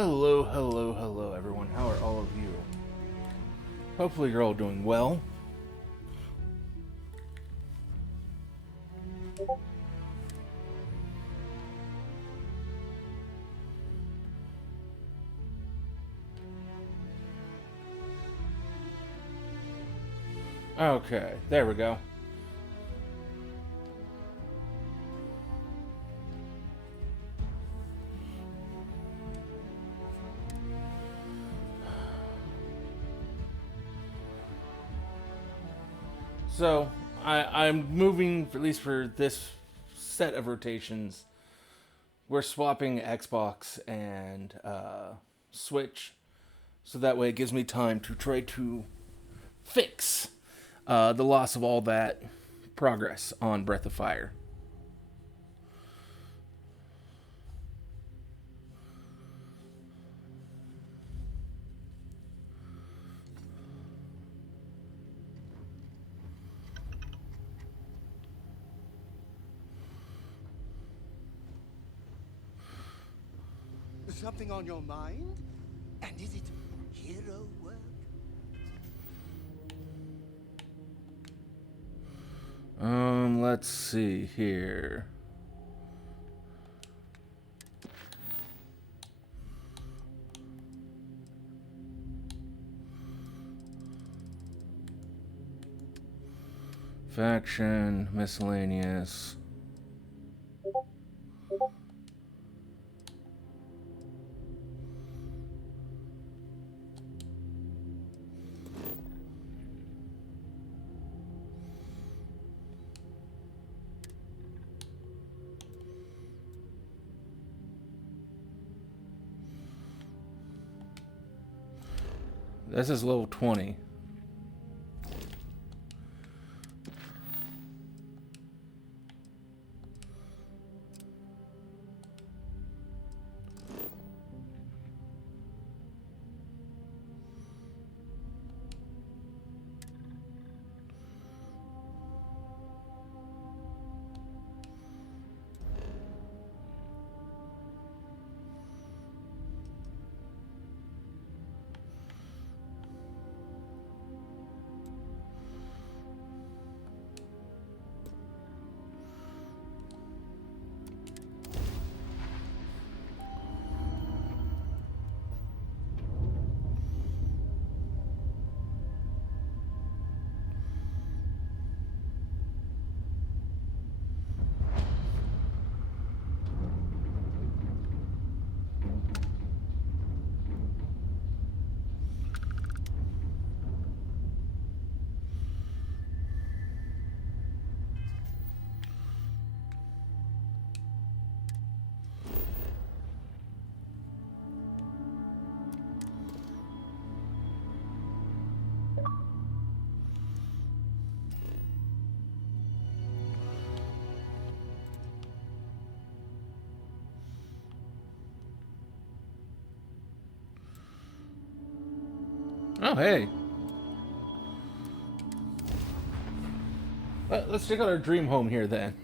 Hello, hello, hello, everyone. How are all of you? Hopefully, you're all doing well. Okay, there we go. So, I'm moving, at least for this set of rotations, we're swapping Xbox and Switch, so that way it gives me time to try to fix the loss of all that progress on Breath of Fire. Something on your mind? And is it hero work? Let's see here. Faction, miscellaneous. This is level 20. Oh, hey. Let's check out our dream home here then.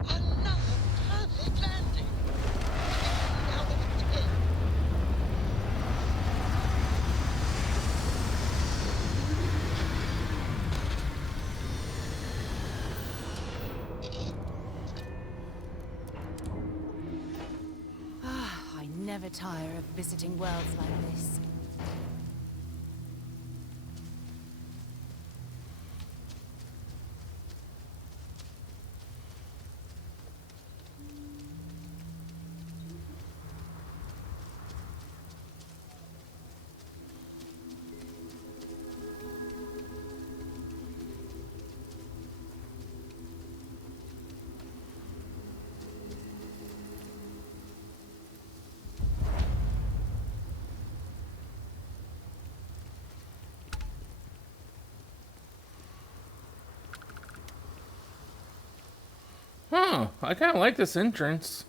Another perfect landing. Out of 10. I never tire of visiting worlds like this. Huh, I kind of like this entrance.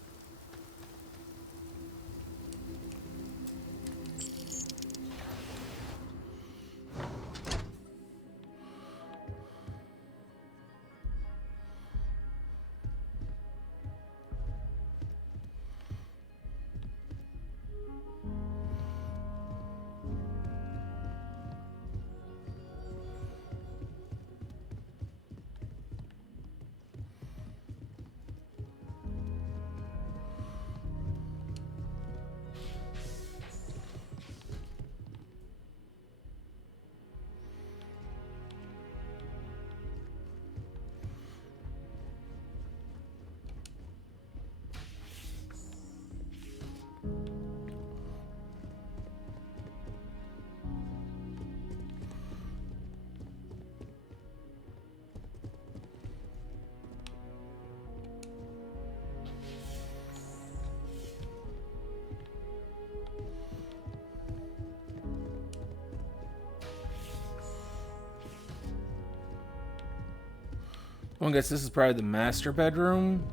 Well, I guess this is probably the master bedroom.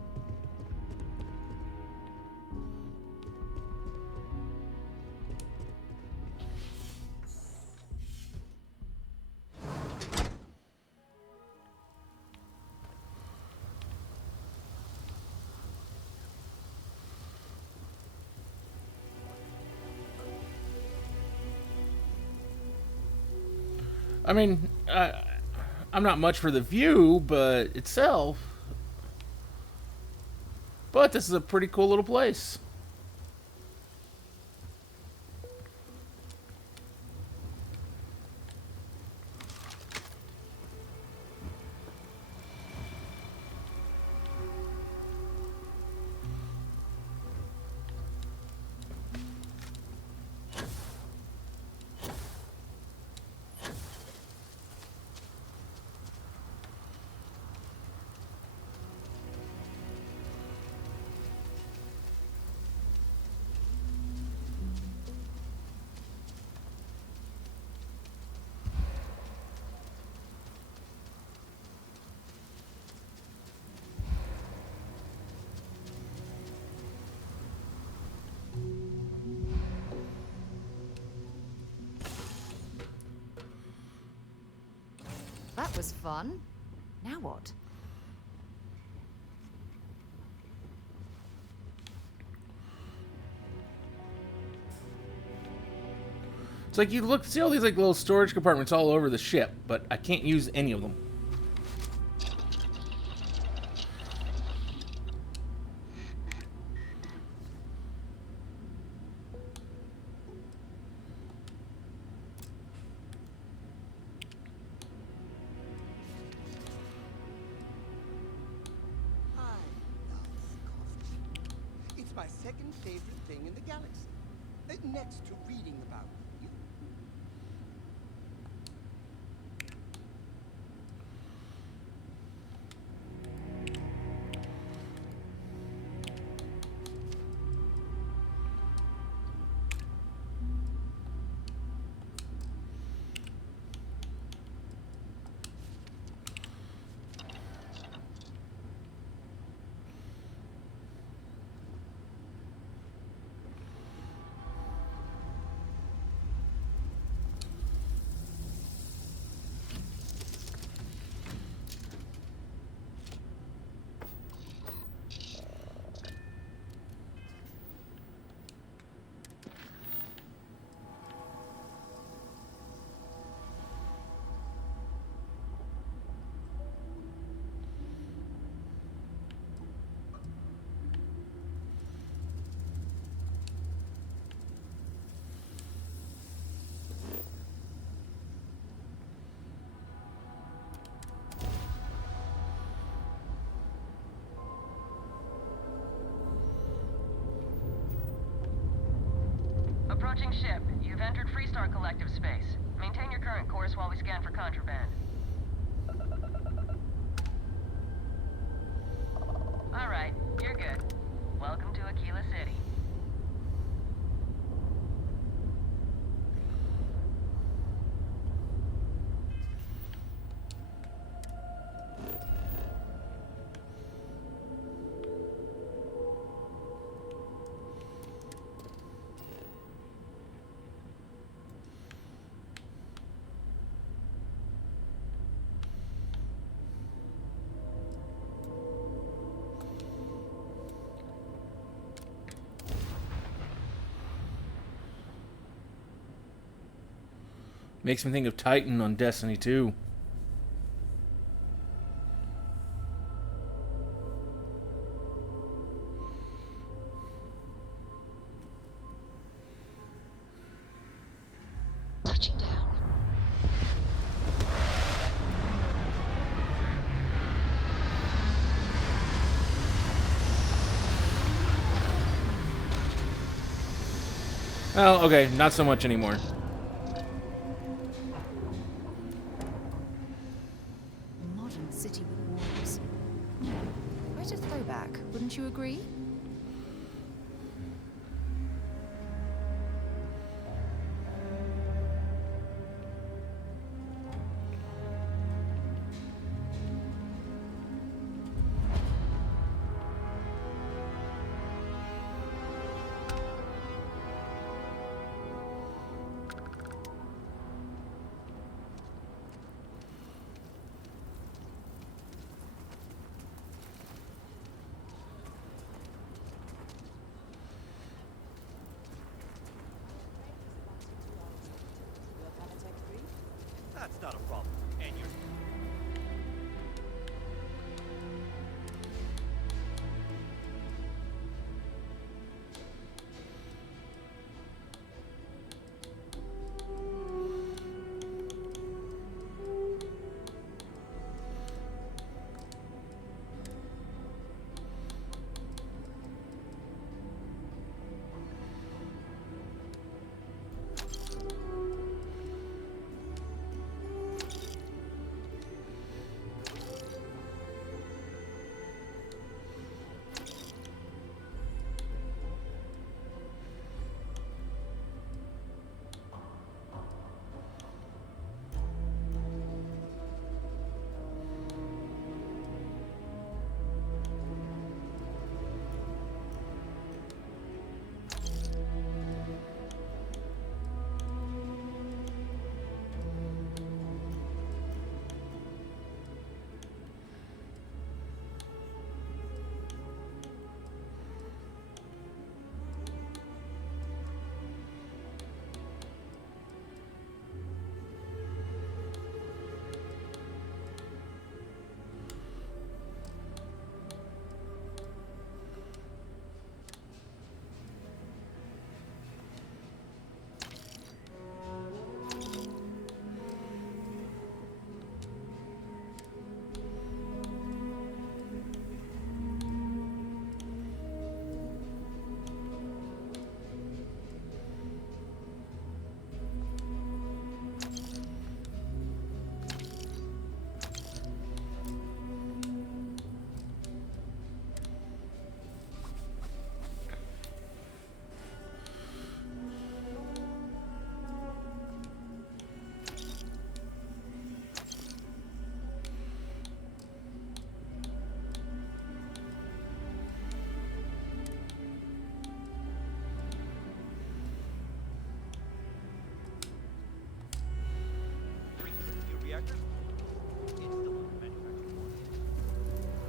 I mean, I'm not much for the view, but itself. But this is a pretty cool little place. That was fun. Now what? It's like you look, see all these like little storage compartments all over the ship, but I can't use any of them. I love coffee. It's my second favorite thing in the galaxy. Next to reading about you. Approaching ship. You've entered Freestar Collective space. Maintain your current course while we scan for contraband. Alright, you're good. Welcome to Aquila City. Makes me think of Titan on Destiny 2. Touching down. Oh, okay, not so much anymore. Modern city with walls. Quite a throwback, wouldn't you agree?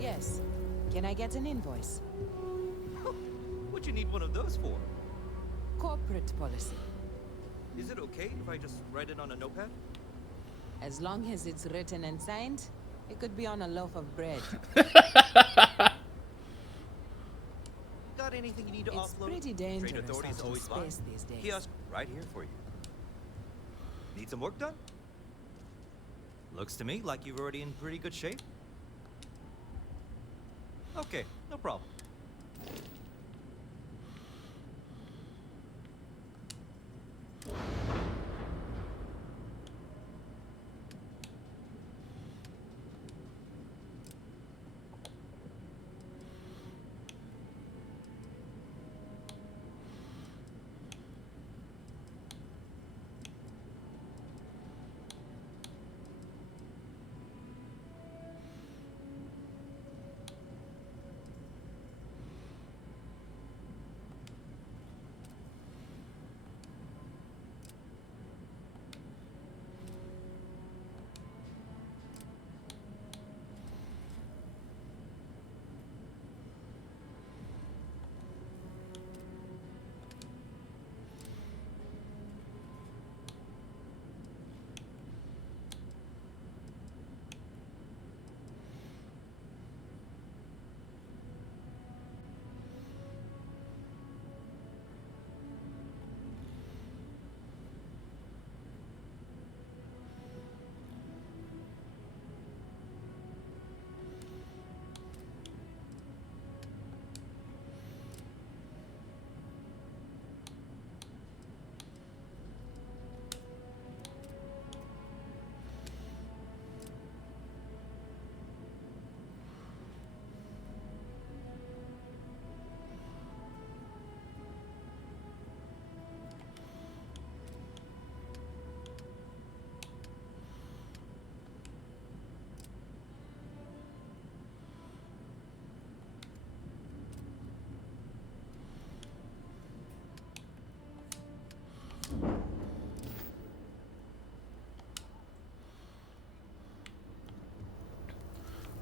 Yes. Can I get an invoice? What'd you need one of those for? Corporate policy. Is it okay if I just write it on a notepad? As long as it's written and signed, it could be on a loaf of bread. Got anything you need to It's offload? pretty Trade dangerous authorities out in always fine. space these days. Kiosk right here for you. Need some work done? Looks to me like you're already in pretty good shape. Okay, no problem.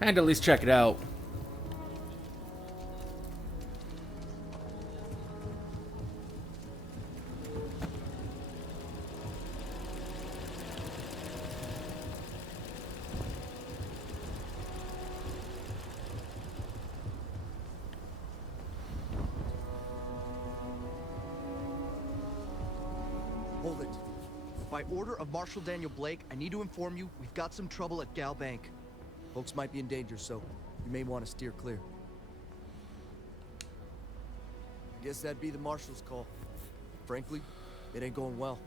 And at least check it out. Hold it. By order of Marshal Daniel Blake, I need to inform you we've got some trouble at Gal Bank. Folks might be in danger, so you may want to steer clear. I guess that'd be the Marshal's call. Frankly, it ain't going well.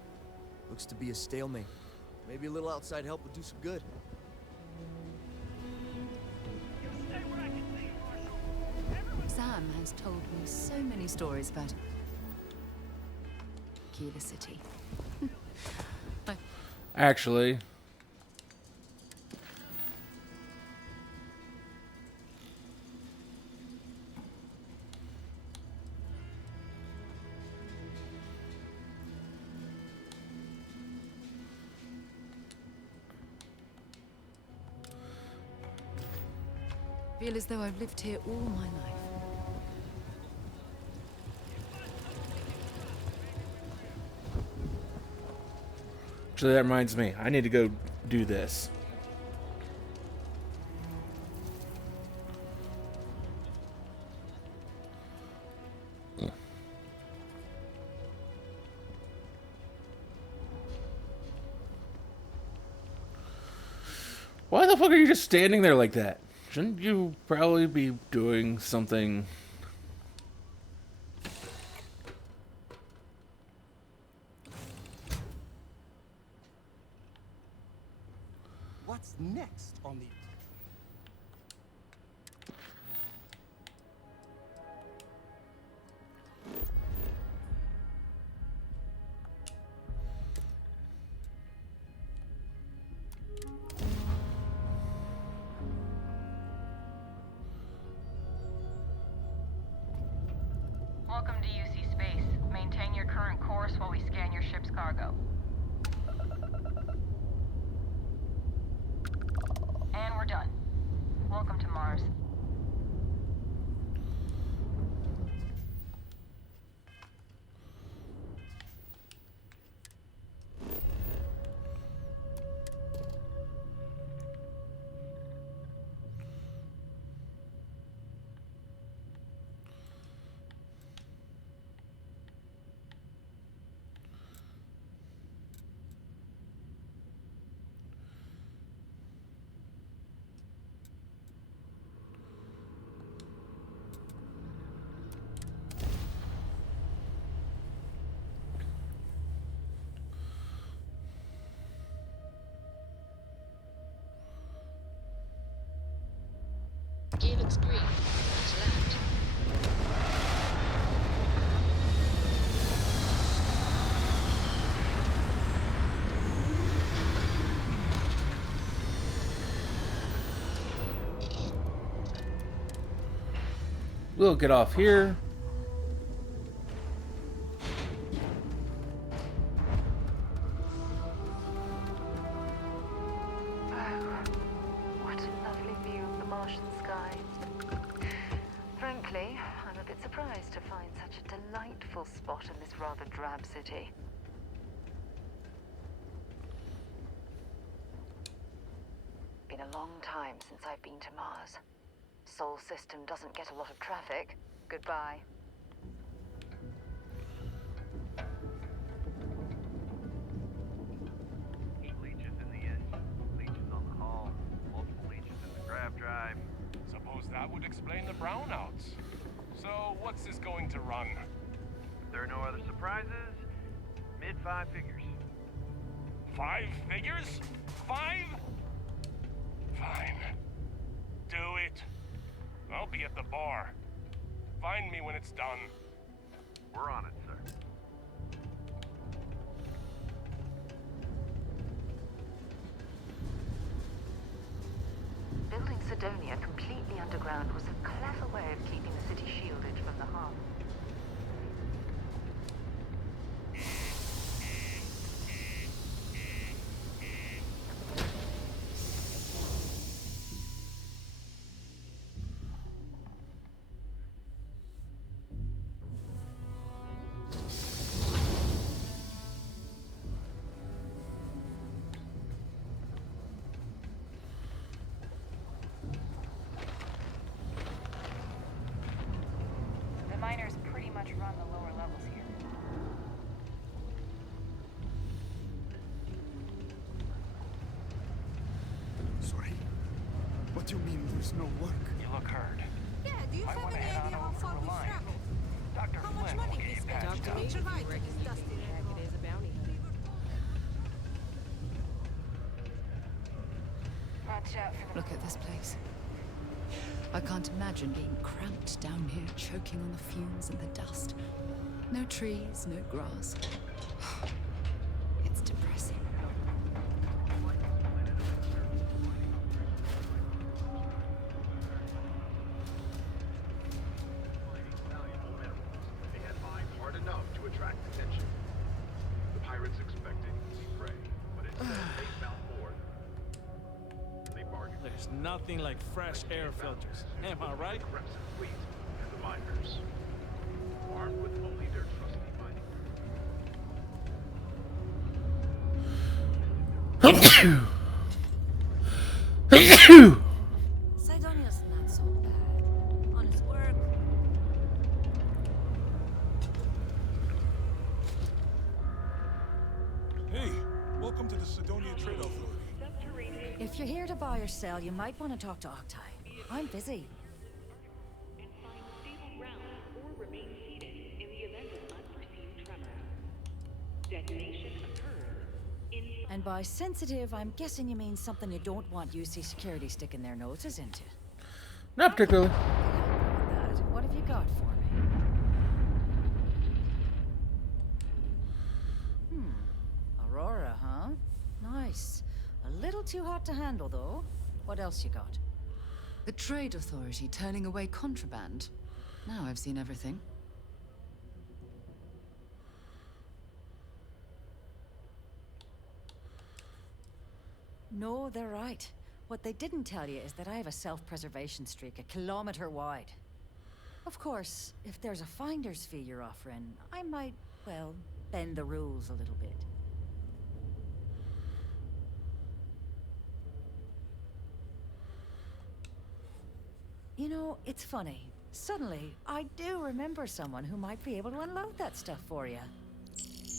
Looks to be a stalemate. Maybe a little outside help would do some good. Sam has told me so many stories about Kila City. Actually, I feel as though I've lived here all my life. actually, that reminds me. I need to go do this. Why the fuck are you just standing there like that? Shouldn't you probably be doing something? What's next on the... Welcome to UC Space. Maintain your current course while we scan your ship's cargo. Gear looks green. Let's land. We'll get off here. What a lovely view of the Martian sky. Frankly, I'm a bit surprised to find such a delightful spot in this rather drab city. Been a long time since I've been to Mars. Sol system doesn't get a lot of traffic. Goodbye. Heat leeches in the engine, leeches on the hull, multiple leeches in the grav drive. Suppose that would explain the brownouts. So, what's this going to run? If there are no other surprises, mid-5 figures. 5 figures? 5? Fine. Do it. I'll be at the bar. Find me when it's done. We're on it, sir. Building Sidonia completely underground was a clever way of keeping the city shielded from the hub. The miners pretty much run the lower levels here. Sorry. What do you mean there's no work? You look hurt. Yeah, do you Might have wanna any head on idea how over far to we've Reliant. traveled? Dr. How much Flynn money will we get you spent patched to up. survive to this dusty red Watch out for the Look at this place. I can't imagine being cramped down here, choking on the fumes and the dust. No trees, no grass. It's depressing. They had mined hard enough to attract attention. The pirates expected easy prey, but instead they found more. They bargained. There's nothing like fresh air filters. Am I right? The Crimson Fleet and the miners, armed with only their trusty mining. Sidonia's not so bad. Honest work. Hey, welcome to the Sidonia Trade Authority. If you're here to buy or sell, you might want to talk to Octai. I'm busy. And by sensitive, I'm guessing you mean something you don't want UC security sticking their noses into. Not particularly. What have you got for me? Aurora, huh? Nice. A little too hot to handle, though. What else you got? The Trade Authority turning away contraband. Now I've seen everything. No, they're right. What they didn't tell you is that I have a self-preservation streak 1 kilometer wide. Of course, if there's a finder's fee you're offering, I might, well, bend the rules a little bit. You know, it's funny. Suddenly, I do remember someone who might be able to unload that stuff for you.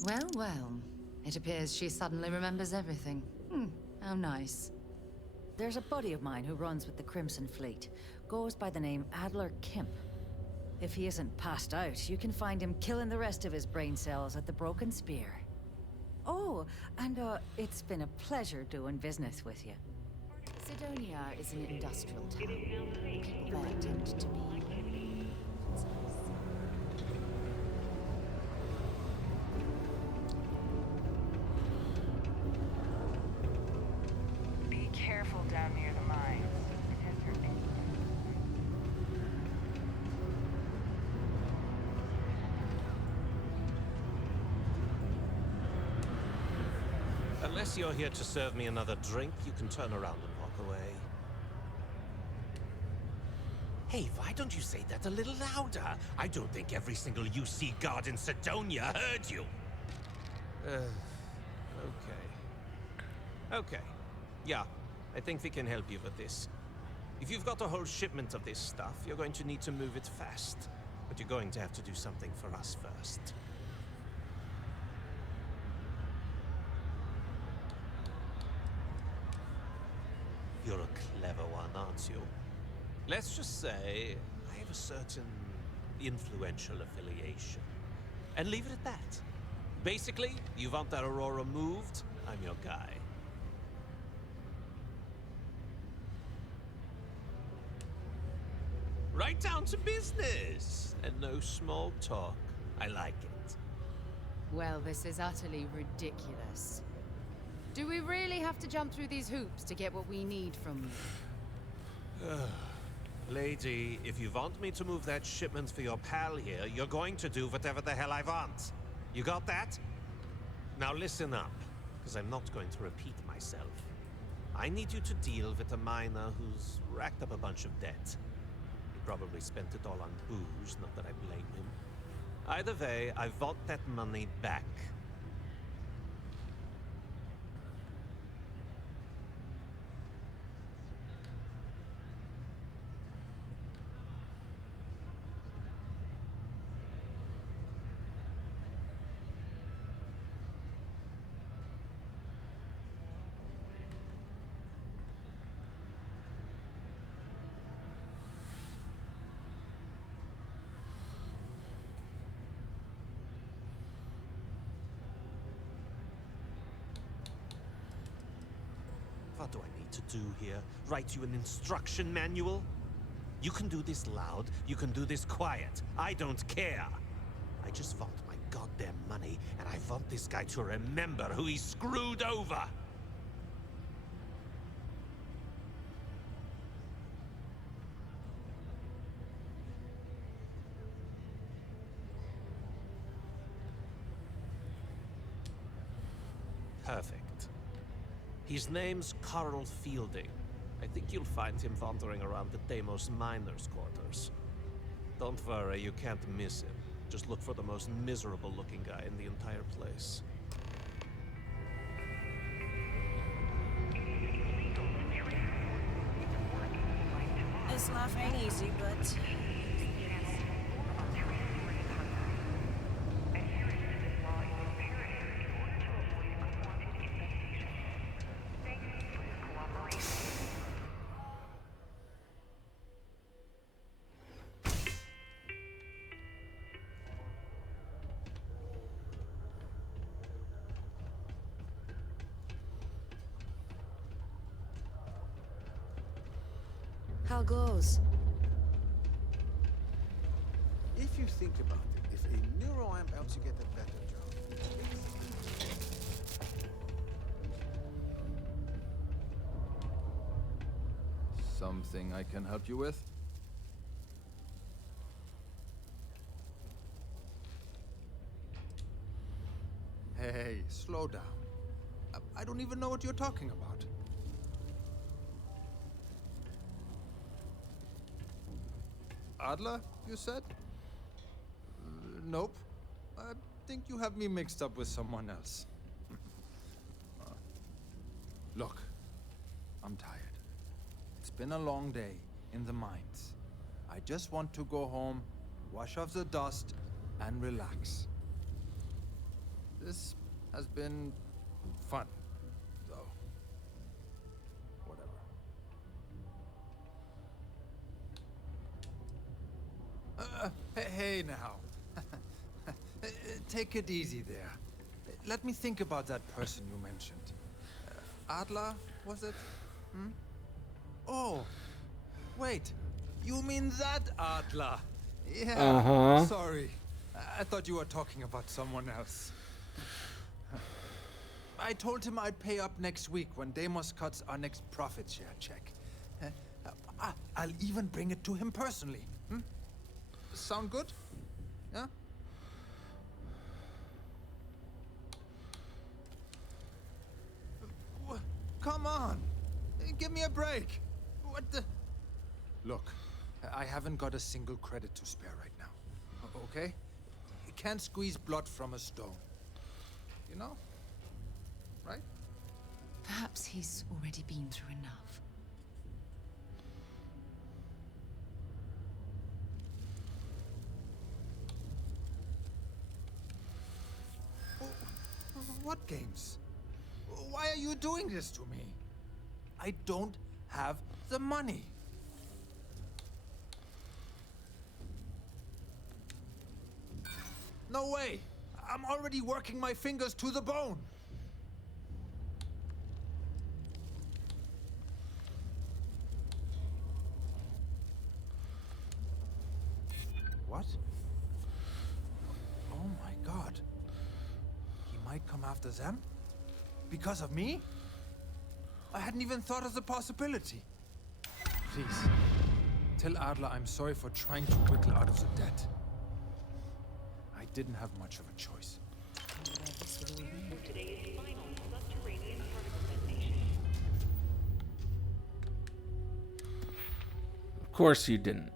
Well, well. It appears she suddenly remembers everything. How nice. There's a buddy of mine who runs with the Crimson Fleet. Goes by the name Adler Kemp. If he isn't passed out, you can find him killing the rest of his brain cells at the Broken Spear. Oh, and it's been a pleasure doing business with you. Sidonia is an industrial town. The people there tend to be... Be careful down near the mines. Unless you're here to serve me another drink, you can turn around and walk away. Hey, why don't you say that a little louder? I don't think every single UC guard in Sidonia heard you. Okay. Okay. Yeah, I think we can help you with this. If you've got a whole shipment of this stuff, you're going to need to move it fast. But you're going to have to do something for us first. You're a clever one, aren't you? Let's just say I have a certain influential affiliation. And leave it at that. Basically, you want that Aurora moved, I'm your guy. Right down to business! And no small talk. I like it. Well, this is utterly ridiculous. Do we really have to jump through these hoops to get what we need from you? Lady, if you want me to move that shipment for your pal here, you're going to do whatever the hell I want. You got that? Now listen up, because I'm not going to repeat myself. I need you to deal with a miner who's racked up a bunch of debt. He probably spent it all on booze, not that I blame him. Either way, I want that money back. What do I need to do here? Write you an instruction manual? You can do this loud, you can do this quiet. I don't care. I just want my goddamn money, and I want this guy to remember who he screwed over. Perfect. His name's Carl Fielding. I think you'll find him wandering around the Deimos miners' quarters. Don't worry, you can't miss him. Just look for the most miserable-looking guy in the entire place. This life ain't easy, but... How goes? If you think about it, if a neuroamp helps you get a better job, Something I can help you with? Hey, slow down. I don't even know what you're talking about. Adler, you said? Nope. I think you have me mixed up with someone else. Look, I'm tired. It's been a long day in the mines. I just want to go home, wash off the dust, and relax. This has been fun, though. Whatever. Hey now. Take it easy there. Let me think about that person you mentioned. Adler, was it? Hmm? Oh, wait. You mean that Adler? Yeah. Uh-huh. Sorry. I thought you were talking about someone else. I told him I'd pay up next week when Deimos cuts our next profit share check. I'll even bring it to him personally. Sound good? Yeah? Come on! Give me a break! What the... Look, I haven't got a single credit to spare right now. Okay? You can't squeeze blood from a stone. You know? Right? Perhaps he's already been through enough. What games? Why are you doing this to me? I don't have the money. No way! I'm already working my fingers to the bone! What? Oh my god. He might come after them? Because of me? I hadn't even thought of the possibility. Please, tell Adler I'm sorry for trying to wiggle out of the debt. I didn't have much of a choice. Of course you didn't.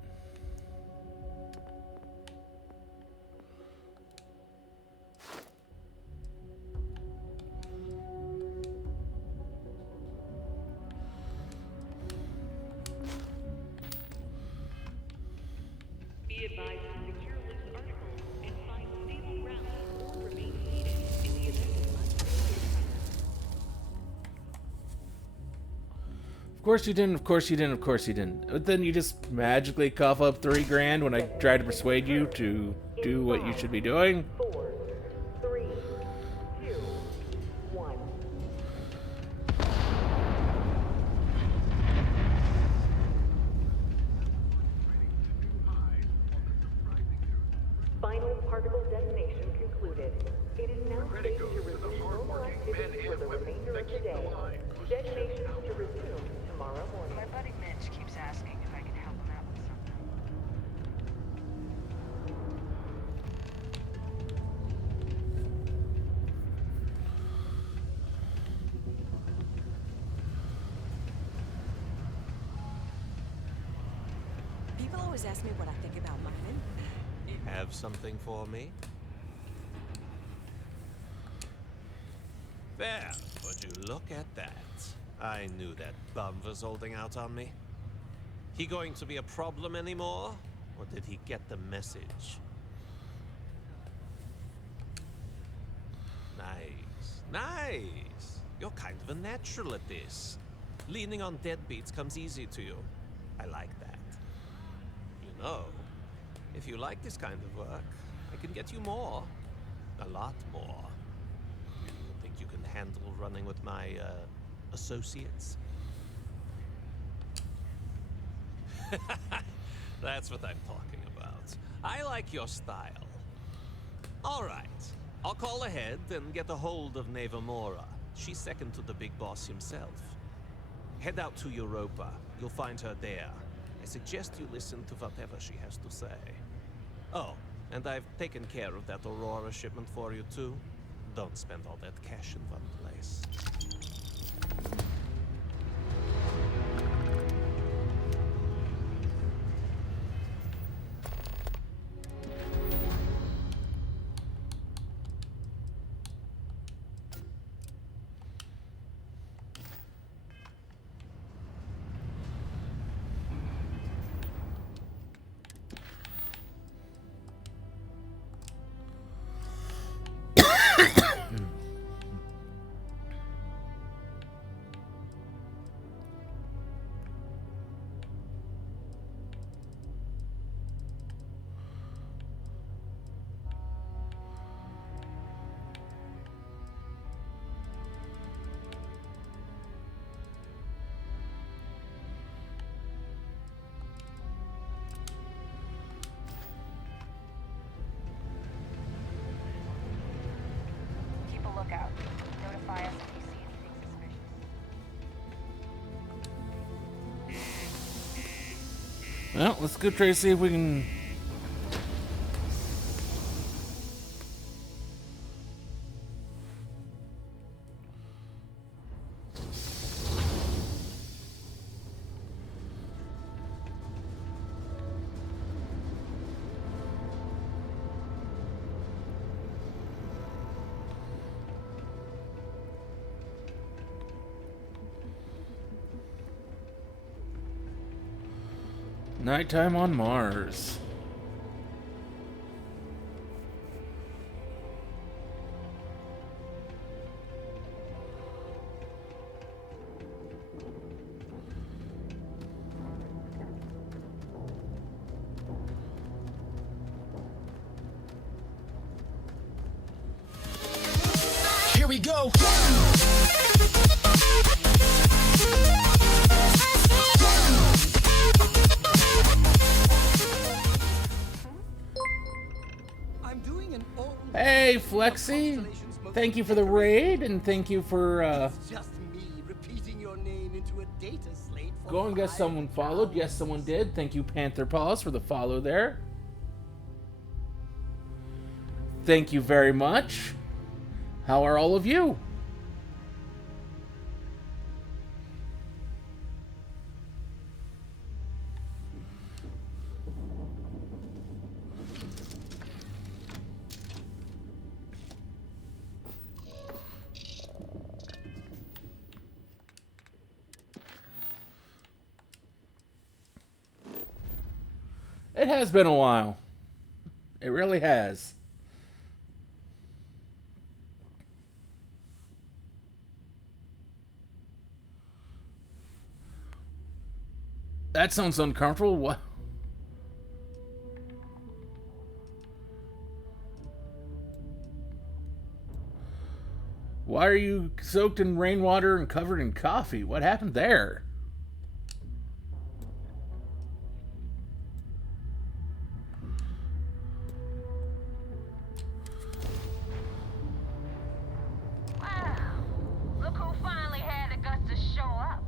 Be advised to secure loose articles and find stable ground or remain seated in the event of unfavorable. Of course you didn't, of course you didn't, of course you didn't. But then you just magically cough up $3,000 when I try to persuade you to do what you should be doing. 4, 3, 2, 1. Final particle detonation concluded. It is now safe to resume normal activity for the remainder of the day. Detonations to resume tomorrow morning. My buddy Mitch keeps asking if I can help him out with something. People always ask me what I think about mining. Have something for me? There, would you look at that? I knew that bum was holding out on me. He going to be a problem anymore? Or did he get the message? Nice. Nice! You're kind of a natural at this. Leaning on deadbeats comes easy to you. I like that. You know, if you like this kind of work, I can get you more. A lot more. You think you can handle running with my, associates? That's what I'm talking about. I like your style. All right. I'll call ahead and get a hold of Nevamora. She's second to the big boss himself. Head out to Europa. You'll find her there. I suggest you listen to whatever she has to say. Oh, and I've taken care of that Aurora shipment for you too. Don't spend all that cash in one place. Well, let's go try to see if we can. Nighttime on Mars. Here we go. I'm doing an old Hey, Flexi. Thank you for the raid, and thank you for It's just me repeating your name into a data slate for going. Guess someone followed. Yes, someone did. Thank you, Panther Paws, for the follow there. Thank you very much. How are all of you? It has been a while. It really has. That sounds uncomfortable. What? Why are you soaked in rainwater and covered in coffee? What happened there? Look who finally had the guts to show up.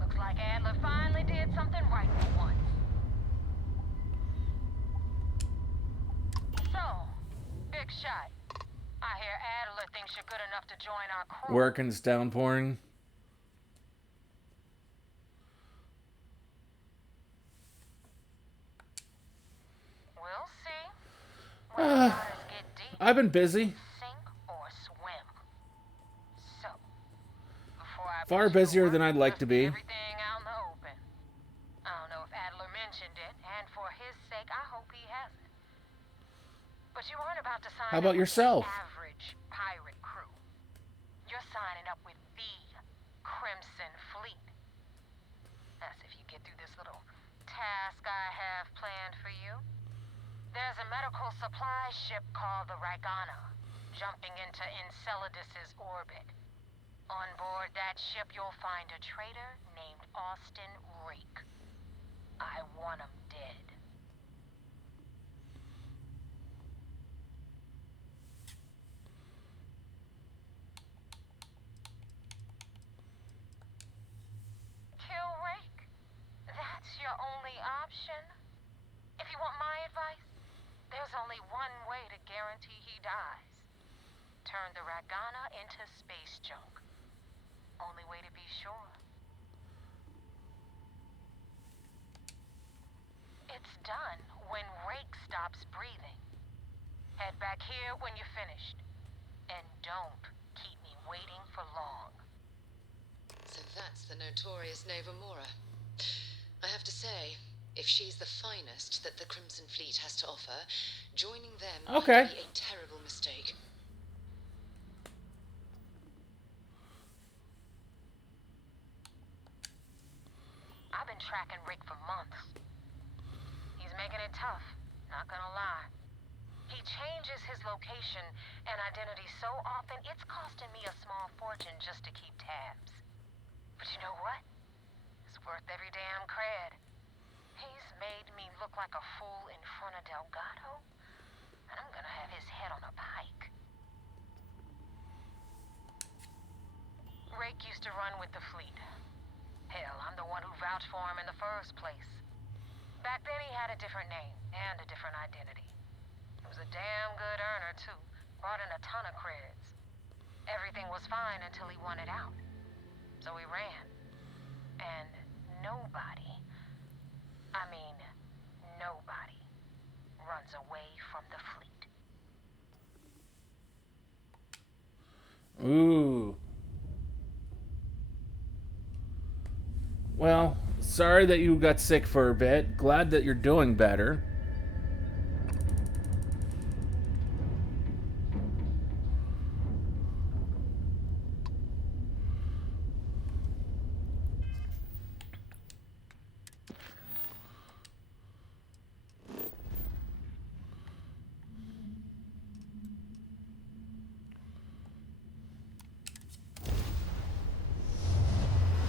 Looks like Adler finally did something right for once. So, big shot. I hear Adler thinks you're good enough to join our crew. Work and it's downpouring. We'll see. When the waters get deep, I've been busy. sink or swim. So, before I Far busier than I'd like to be. everything out in the open. I don't know if Adler mentioned it, and for his sake, I hope he hasn't. But you aren't about to sign How about up with yourself? the average pirate crew. You're signing up with the Crimson Fleet. That's if you get through this little task I have planned for you. There's a medical supply ship called the Ragana, jumping into Enceladus's orbit. On board that ship, you'll find a traitor named Austin Rake. I want him dead. Kill Rake? That's your only option? If you want my advice, there's only one way to guarantee he dies. Turn the Ragana into space junk. Only way to be sure. It's done when Rake stops breathing. Head back here when you're finished. And don't keep me waiting for long. So that's the notorious Nova Mora. I have to say, if she's the finest that the Crimson Fleet has to offer, joining them Okay. might be a terrible mistake. I've been tracking Rick for months. He's making it tough, not gonna lie. He changes his location and identity so often, it's costing me a small fortune just to keep tabs. But you know what? It's worth every damn cred. He's made me look like a fool in front of Delgado, and I'm gonna have his head on a pike. Rake used to run with the fleet. Hell, I'm the one who vouched for him in the first place. Back then he had a different name and a different identity. He was a damn good earner, too. Brought in a ton of creds. Everything was fine until he wanted out. So he ran. And nobody, I mean, nobody, runs away from the fleet. Ooh. Well, sorry that you got sick for a bit. Glad that you're doing better.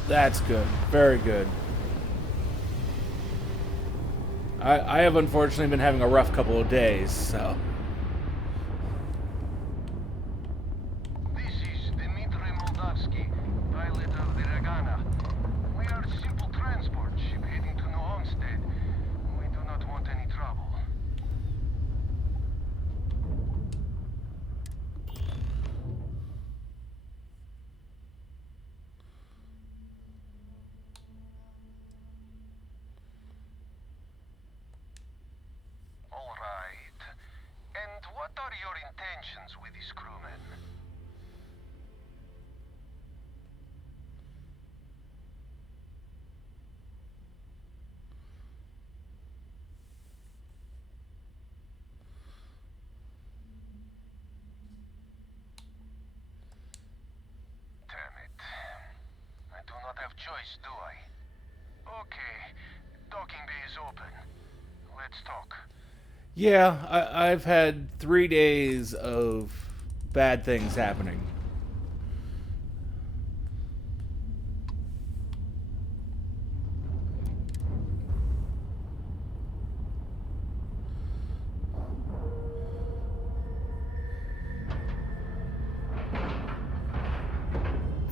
That's good. Very good. I have unfortunately been having a rough couple of days, so. This is Dmitry Moldavsky, pilot of the Ragana. We are a simple transport ship heading to New Homestead. We do not want any trouble. All right. And what are your intentions with these crewmen? Damn it. I do not have choice, do I? Okay. Docking bay is open. Let's talk. Yeah, I've had 3 days of bad things happening.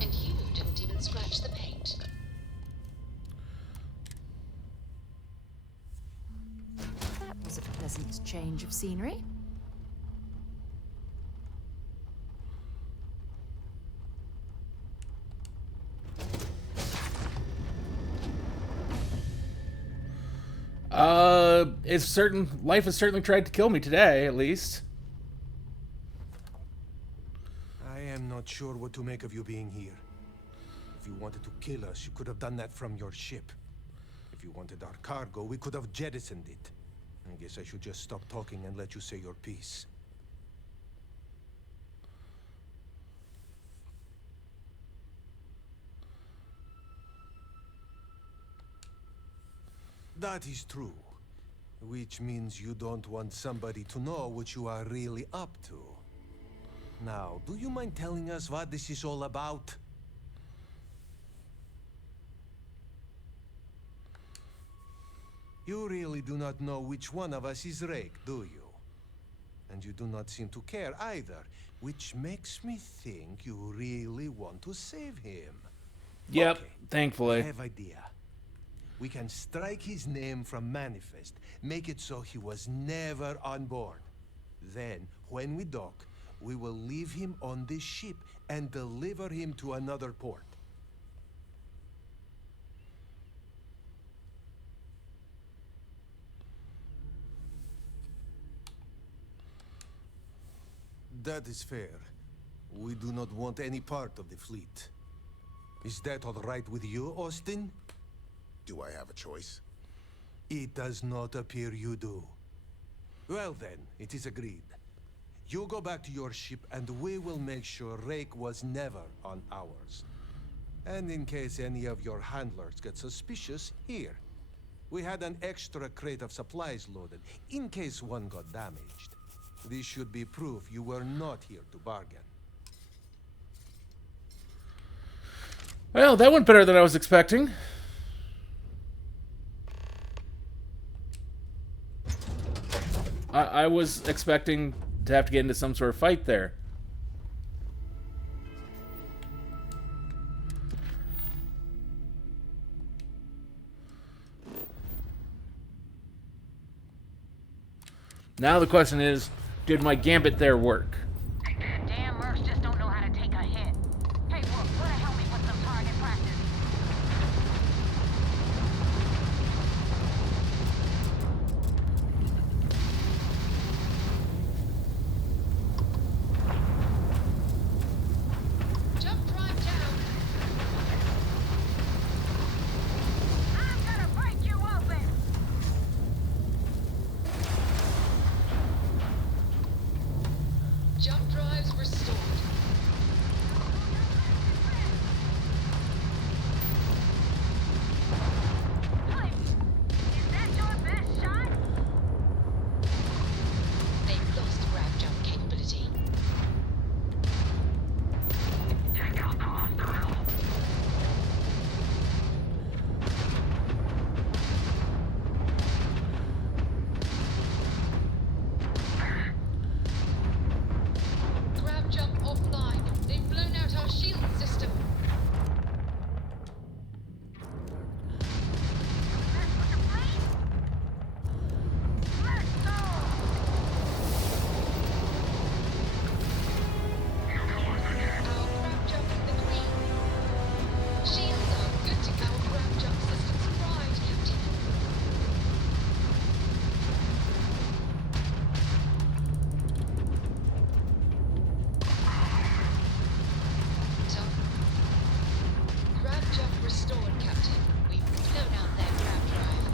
And you didn't even scratch the paint. That was a pleasant change of scenery. Life has certainly tried to kill me today, at least. I am not sure what to make of you being here. If you wanted to kill us, you could have done that from your ship. If you wanted our cargo, we could have jettisoned it. I guess I should just stop talking and let you say your piece. That is true. Which means you don't want somebody to know what you are really up to. Now, do you mind telling us what this is all about? You really do not know which one of us is Rake, do you? And you do not seem to care either, which makes me think you really want to save him. Yep, Okay, thankfully. I have idea. We can strike his name from Manifest, make it so he was never on board. Then, when we dock, we will leave him on this ship and deliver him to another port. That is fair. We do not want any part of the fleet. Is that all right with you, Austin? Do I have a choice? It does not appear you do. Well then, it is agreed. You go back to your ship and we will make sure Rake was never on ours. And in case any of your handlers get suspicious, here. We had an extra crate of supplies loaded, in case one got damaged. This should be proof you were not here to bargain. Well, that went better than I was expecting. I was expecting to have to get into some sort of fight there. Now the question is, did my gambit there work? Damn mercs just don't know how to take a hit. Hey, Wolf, wanna help me with some target practice? Jump drive down. I'm gonna break you open! Jump drives restored. Is that your best shot? They've lost grab jump capability. Grab jump offline. They've blown out our shield system. Our grab jump in the green. Shields are good to go. Grab jump systems fried, Captain. Top. Grab jump restored, Captain. We've blown out their grab drive.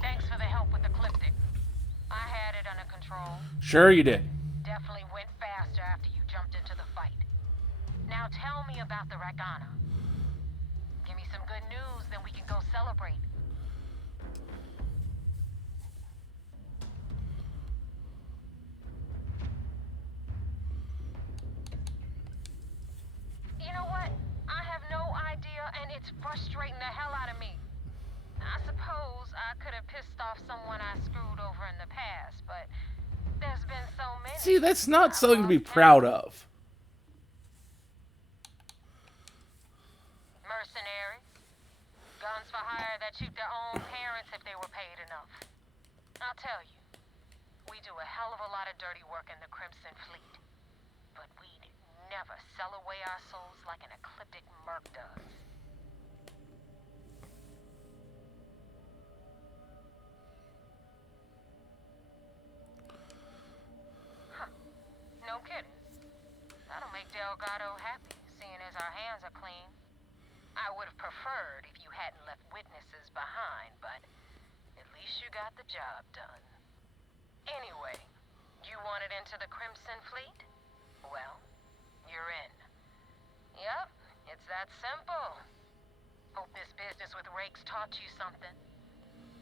Thanks for the help with the Ecliptic. I had it under control. Sure you did. Definitely went faster after you jumped into the fight. Now tell me about the Ragana. Give me some good news, then we can go celebrate. You know what? I have no idea, and it's frustrating the hell out of me. I suppose I could have pissed off someone I screwed over in the past, but there's been so many. See, that's not something to be proud of. Mercenaries. Guns for hire that shoot their own parents if they were paid enough. I'll tell you, we do a hell of a lot of dirty work in the Crimson Fleet. But we'd never sell away our souls like an ecliptic merc does. Huh. No kidding. That'll make Delgado happy, seeing as our hands are clean. I would have preferred if you hadn't left witnesses behind, but at least you got the job done. Anyway, you wanted into the Crimson Fleet? Well, you're in. Yep, it's that simple. Hope this business with Rakes taught you something.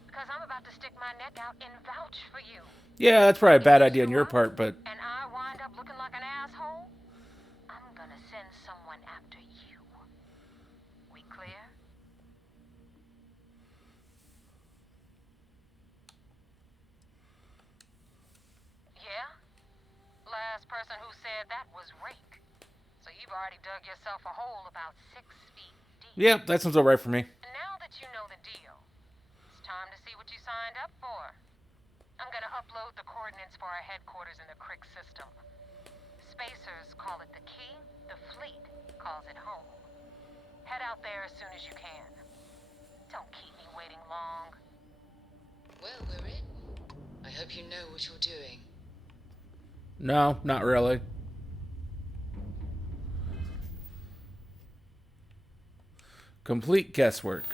Because I'm about to stick my neck out and vouch for you. Yeah, that's probably a bad idea on your part, but And I wind up looking like an asshole? I'm gonna send someone after you. We clear? Yeah? Last person who said that was Rake. So you've already dug yourself a hole about 6 feet deep. yeah, that sounds all right for me. And now that you know the deal, it's time to see what you signed up for. I'm gonna upload the coordinates for our headquarters in the Crick system. Spacers call it the key, the fleet calls it home. Head out there as soon as you can. Don't keep me waiting long. Well, we're in. I hope you know what you're doing. No, not really. Complete guesswork.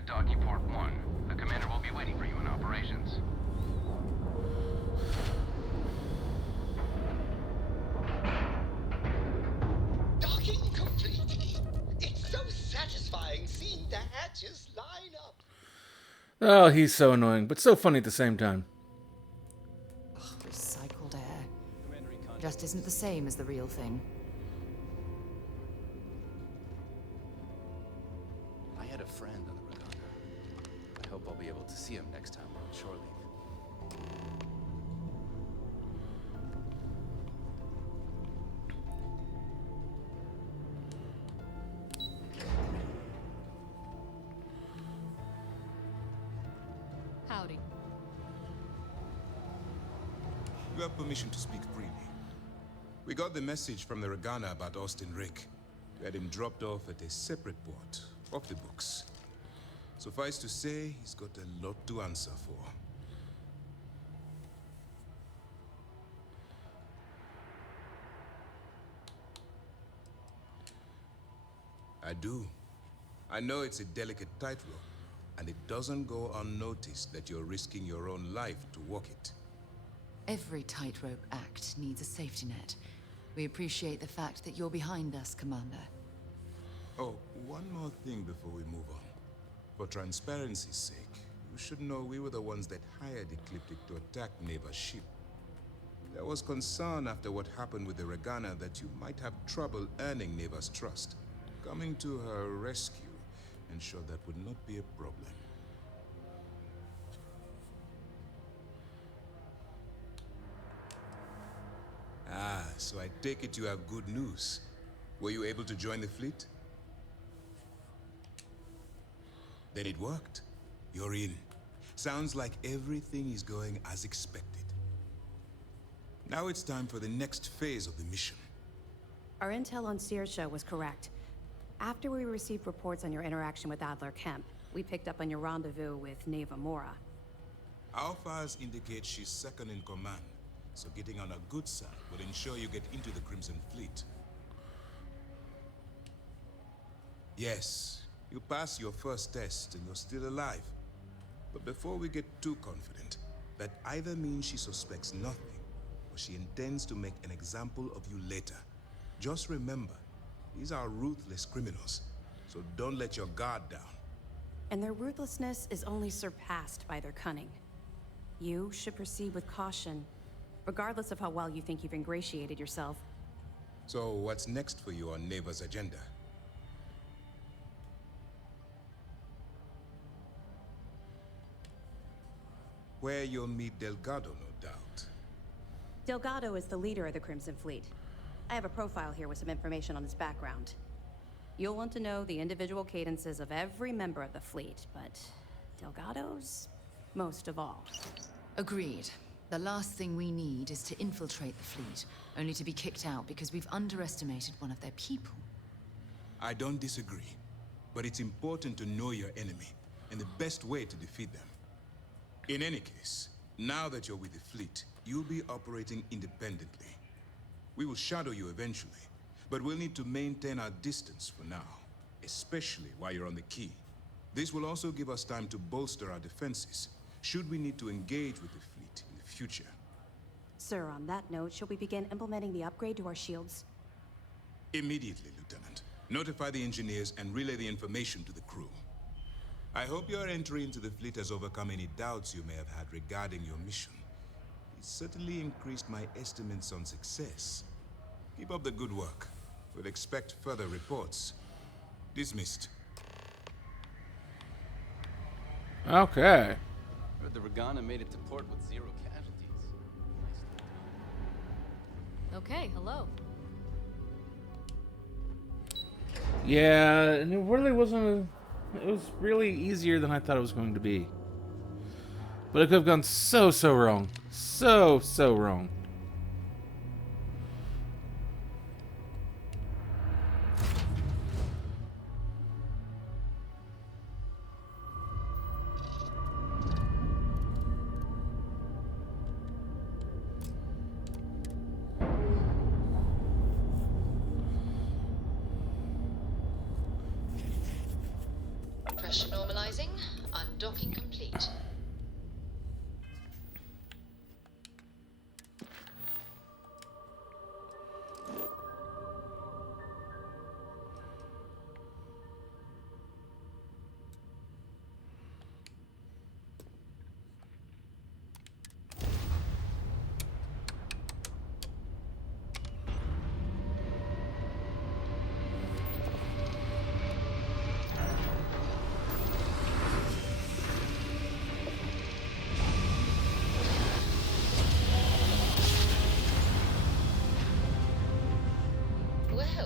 at Docky Port 1. The commander will be waiting for you in operations. Docking complete. It's so satisfying seeing the hatches line up. Oh, he's so annoying, but so funny at the same time. Recycled air. Just isn't the same as the real thing. I had a friend on the Regana. I hope I'll be able to see him next time we're on shore leave. Howdy. You have permission to speak freely. We got the message from the Regana about Austin Rick. We had him dropped off at a separate port, off the books. Suffice to say, he's got a lot to answer for. I do. I know it's a delicate tightrope, and it doesn't go unnoticed that you're risking your own life to walk it. Every tightrope act needs a safety net. We appreciate the fact that you're behind us, Commander. Oh, one more thing before we move on. For transparency's sake, you should know we were the ones that hired Ecliptic to attack Neva's ship. There was concern after what happened with the Regana that you might have trouble earning Neva's trust. Coming to her rescue ensured that would not be a problem. Ah, so I take it you have good news. Were you able to join the fleet? Then it worked. You're in. Sounds like everything is going as expected. Now it's time for the next phase of the mission. Our intel on Searsha was correct. After we received reports on your interaction with Adler Kemp, we picked up on your rendezvous with Neva Mora. Our files indicate she's second in command, so getting on a good side will ensure you get into the Crimson Fleet. Yes, you pass your first test and you're still alive. But before we get too confident, that either means she suspects nothing, or she intends to make an example of you later. Just remember, these are ruthless criminals, so don't let your guard down. And their ruthlessness is only surpassed by their cunning. You should proceed with caution, regardless of how well you think you've ingratiated yourself. So what's next for you on Neva's agenda? Where you'll meet Delgado, no doubt. Delgado is the leader of the Crimson Fleet. I have a profile here with some information on his background. You'll want to know the individual cadences of every member of the fleet, but Delgado's most of all. Agreed. The last thing we need is to infiltrate the fleet, only to be kicked out because we've underestimated one of their people. I don't disagree, but it's important to know your enemy, and the best way to defeat them. In any case, now that you're with the fleet, you'll be operating independently. We will shadow you eventually, but we'll need to maintain our distance for now, especially while you're on the key. This will also give us time to bolster our defenses, should we need to engage with the fleet in the future. Sir, on that note, shall we begin implementing the upgrade to our shields? Immediately, Lieutenant. Notify the engineers and relay the information to the crew. I hope your entry into the fleet has overcome any doubts you may have had regarding your mission. It certainly increased my estimates on success. Keep up the good work. We'll expect further reports. Dismissed. Okay. Heard the Regana made it to port with 0 casualties. Okay, hello. Yeah, and it really wasn't. It was really easier than I thought it was going to be. But it could have gone so wrong. So wrong. Pressure normalizing. Docking complete. Well,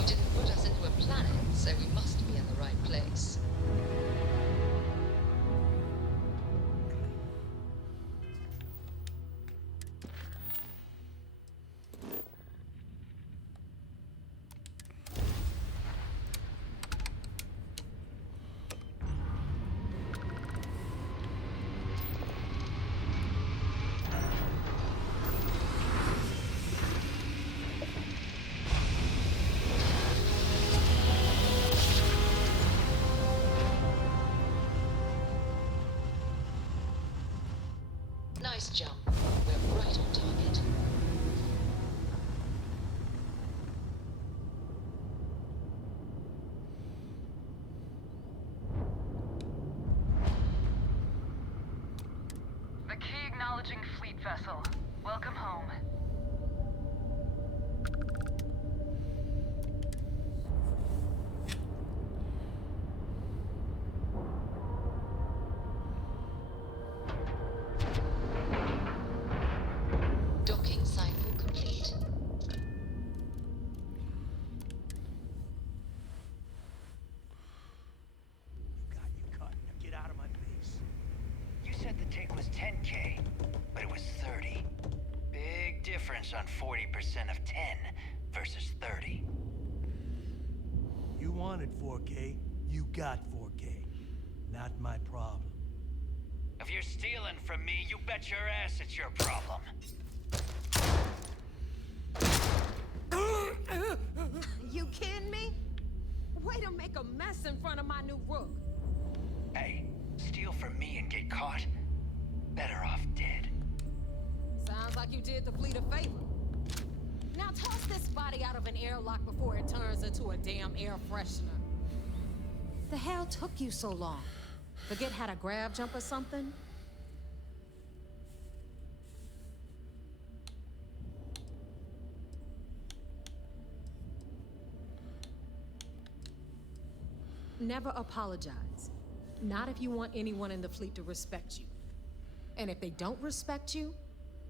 you didn't put us into a planet, so we must be in the right place. Nice jump. We're right on target. The key acknowledging fleet vessel. Welcome home. Docking cycle complete. Got you cut. Now get out of my face. You said the take was 10K, but it was 30. Big difference on 40% of 10 versus 30. You wanted 4K, you got 4K. Not my problem. If you're stealing from me, you bet your ass it's your problem. You kidding me? Way to make a mess in front of my new rook. Hey, steal from me and get caught? Better off dead. Sounds like you did the fleet a favor. Now toss this body out of an airlock before it turns into a damn air freshener. The hell took you so long? Forget how to grab jump or something? Never apologize. Not if you want anyone in the fleet to respect you. And if they don't respect you,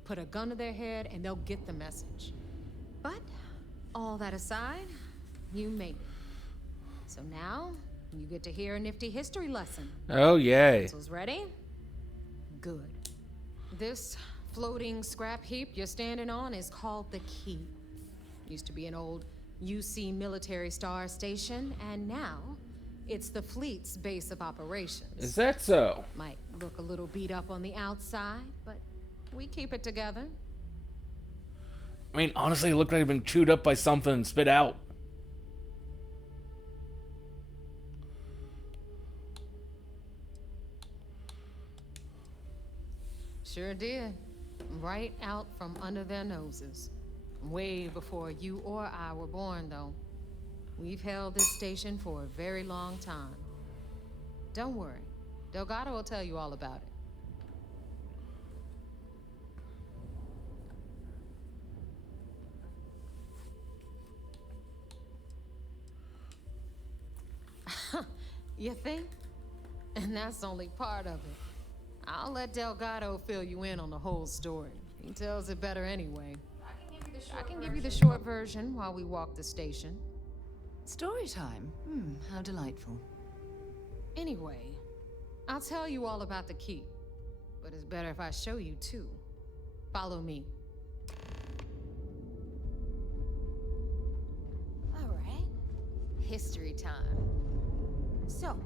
put a gun to their head and they'll get the message. But, all that aside, you made it. So now, you get to hear a nifty history lesson. Oh, yay. Pencils ready? Good. This floating scrap heap you're standing on is called the Key. Used to be an old UC military star station, and now it's the fleet's base of operations. Is that so? Might look a little beat up on the outside, but we keep it together. I mean, honestly, it looked like it'd been chewed up by something and spit out. Sure did. Right out from under their noses. Way before you or I were born, though. We've held this station for a very long time. Don't worry. Delgado will tell you all about it. You think? And that's only part of it. I'll let Delgado fill you in on the whole story. He tells it better anyway. I can give you the short version while we walk the station. Story time? How delightful. Anyway, I'll tell you all about the key. But it's better if I show you too. Follow me. All right. History time. So,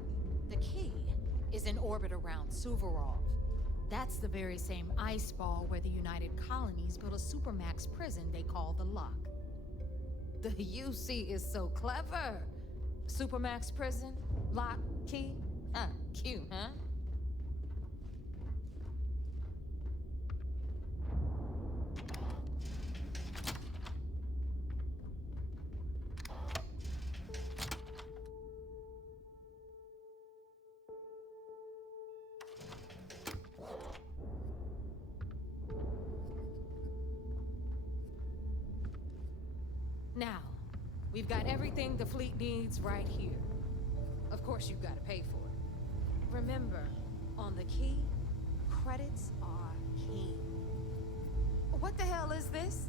the key is in orbit around Suvorov. That's the very same ice ball where the United Colonies built a supermax prison they call the Lock. The UC is so clever. Supermax prison, lock, key. Cute, huh? Now, we've got everything the fleet needs right here. Of course, you've got to pay for it. Remember, on the key, credits are king. What the hell is this?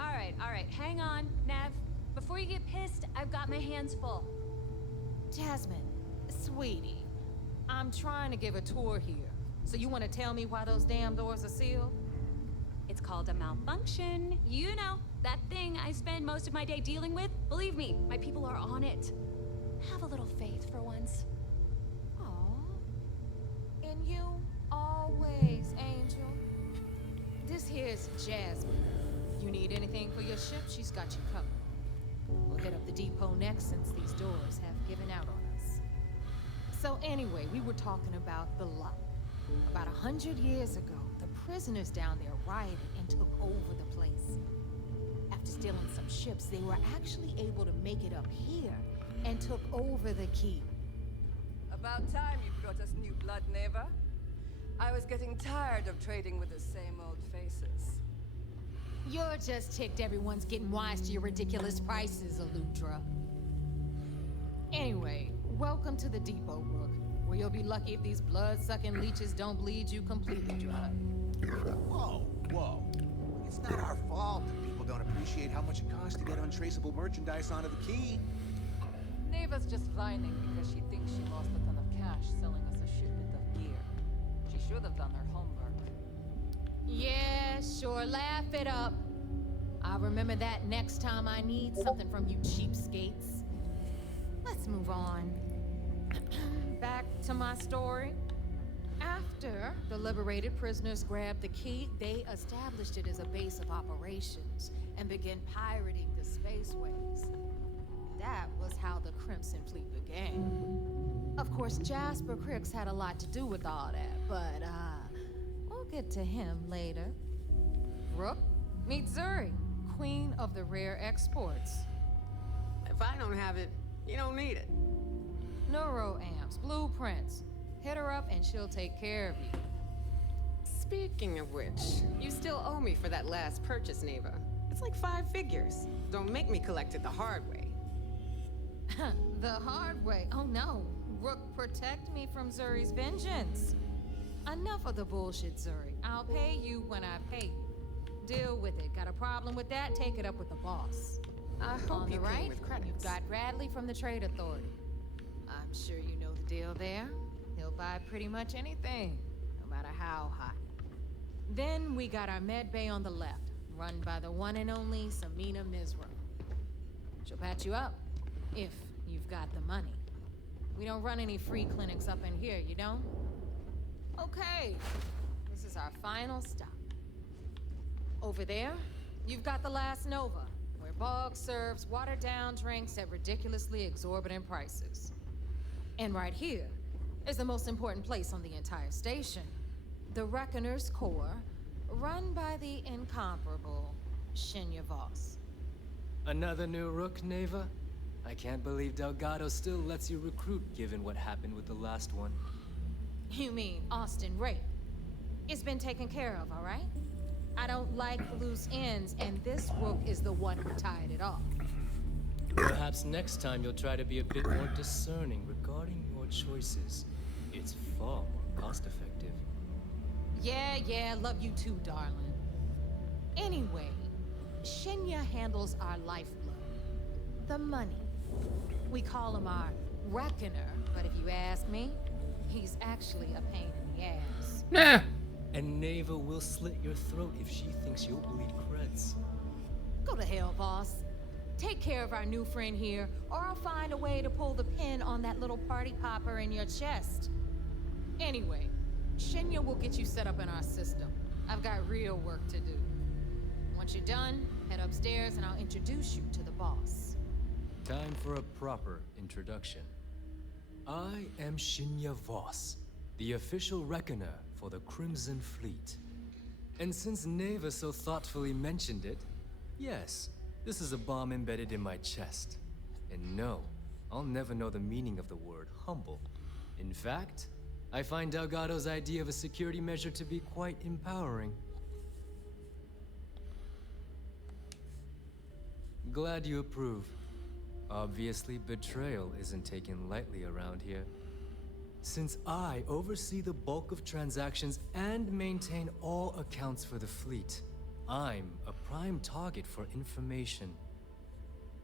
All right, hang on, Nev. Before you get pissed, I've got my hands full. Jasmine, sweetie, I'm trying to give a tour here. So you want to tell me why those damn doors are sealed? It's called a malfunction. You know, that thing I spend most of my day dealing with. Believe me, my people are on it. Have a little faith for once. Aw. And you always, Angel. This here's Jasmine. You need anything for your ship, she's got you covered. We'll hit up the depot next since these doors have given out on us. So anyway, we were talking about the lot. About 100 years ago, the prisoners down there rioted and took over the place. After stealing some ships, they were actually able to make it up here and took over the key. About time you brought us new blood, Neva. I was getting tired of trading with the same old faces. You're just ticked everyone's getting wise to your ridiculous prices, Aludra. Anyway, welcome to the depot, Rook, where you'll be lucky if these blood-sucking leeches don't bleed you completely dry. Whoa, whoa. It's not our fault that people don't appreciate how much it costs to get untraceable merchandise onto the key. Neva's just whining because she thinks she lost a ton of cash selling us a shipment of gear. She should have done her homework. Yeah, sure, laugh it up. I'll remember that next time I need something from you cheapskates. Let's move on. Back to my story. After the liberated prisoners grabbed the key, they established it as a base of operations and began pirating the spaceways. That was how the Crimson Fleet began. Of course, Jasper Cricks had a lot to do with all that, but, we'll get to him later. Rook, meet Zuri, queen of the rare exports. If I don't have it, you don't need it. Neuroamps, blueprints. Hit her up and she'll take care of you. Speaking of which, you still owe me for that last purchase, Neva. It's like 5 figures. Don't make me collect it the hard way. The hard way? Oh no. Rook, protect me from Zuri's vengeance. Enough of the bullshit, Zuri. I'll pay you when I pay you. Deal with it. Got a problem with that? Take it up with the boss. I hope On the you pay right, with credits. you've got Bradley from the Trade Authority. I'm sure you know the deal there. He'll buy pretty much anything, no matter how hot. Then we got our med bay on the left, run by the one and only Samina Mizra. She'll patch you up, if you've got the money. We don't run any free clinics up in here, you don't? Okay, this is our final stop. Over there, you've got the Last Nova, where Bog serves watered-down drinks at ridiculously exorbitant prices. And right here is the most important place on the entire station, the Reckoner's Core, run by the incomparable Shinya Voss. Another new Rook, Neva? I can't believe Delgado still lets you recruit given what happened with the last one. You mean Austin Rape? It's been taken care of, all right? I don't like loose ends, and this Rook is the one who tied it off. Perhaps next time you'll try to be a bit more discerning regarding your choices. It's far more cost-effective. Yeah, love you too, darling. Anyway, Shinya handles our lifeblood. The money. We call him our Reckoner, but if you ask me, he's actually a pain in the ass. Nah! And Neva will slit your throat if she thinks you'll bleed creds. Go to hell, boss. Take care of our new friend here, or I'll find a way to pull the pin on that little party popper in your chest. Anyway, Shinya will get you set up in our system. I've got real work to do. Once you're done, head upstairs and I'll introduce you to the boss. Time for a proper introduction. I am Shinya Voss, the official reckoner for the Crimson Fleet. And since Neva so thoughtfully mentioned it, yes, this is a bomb embedded in my chest. And no, I'll never know the meaning of the word humble. In fact, I find Delgado's idea of a security measure to be quite empowering. Glad you approve. Obviously, betrayal isn't taken lightly around here. Since I oversee the bulk of transactions and maintain all accounts for the fleet, I'm a prime target for information.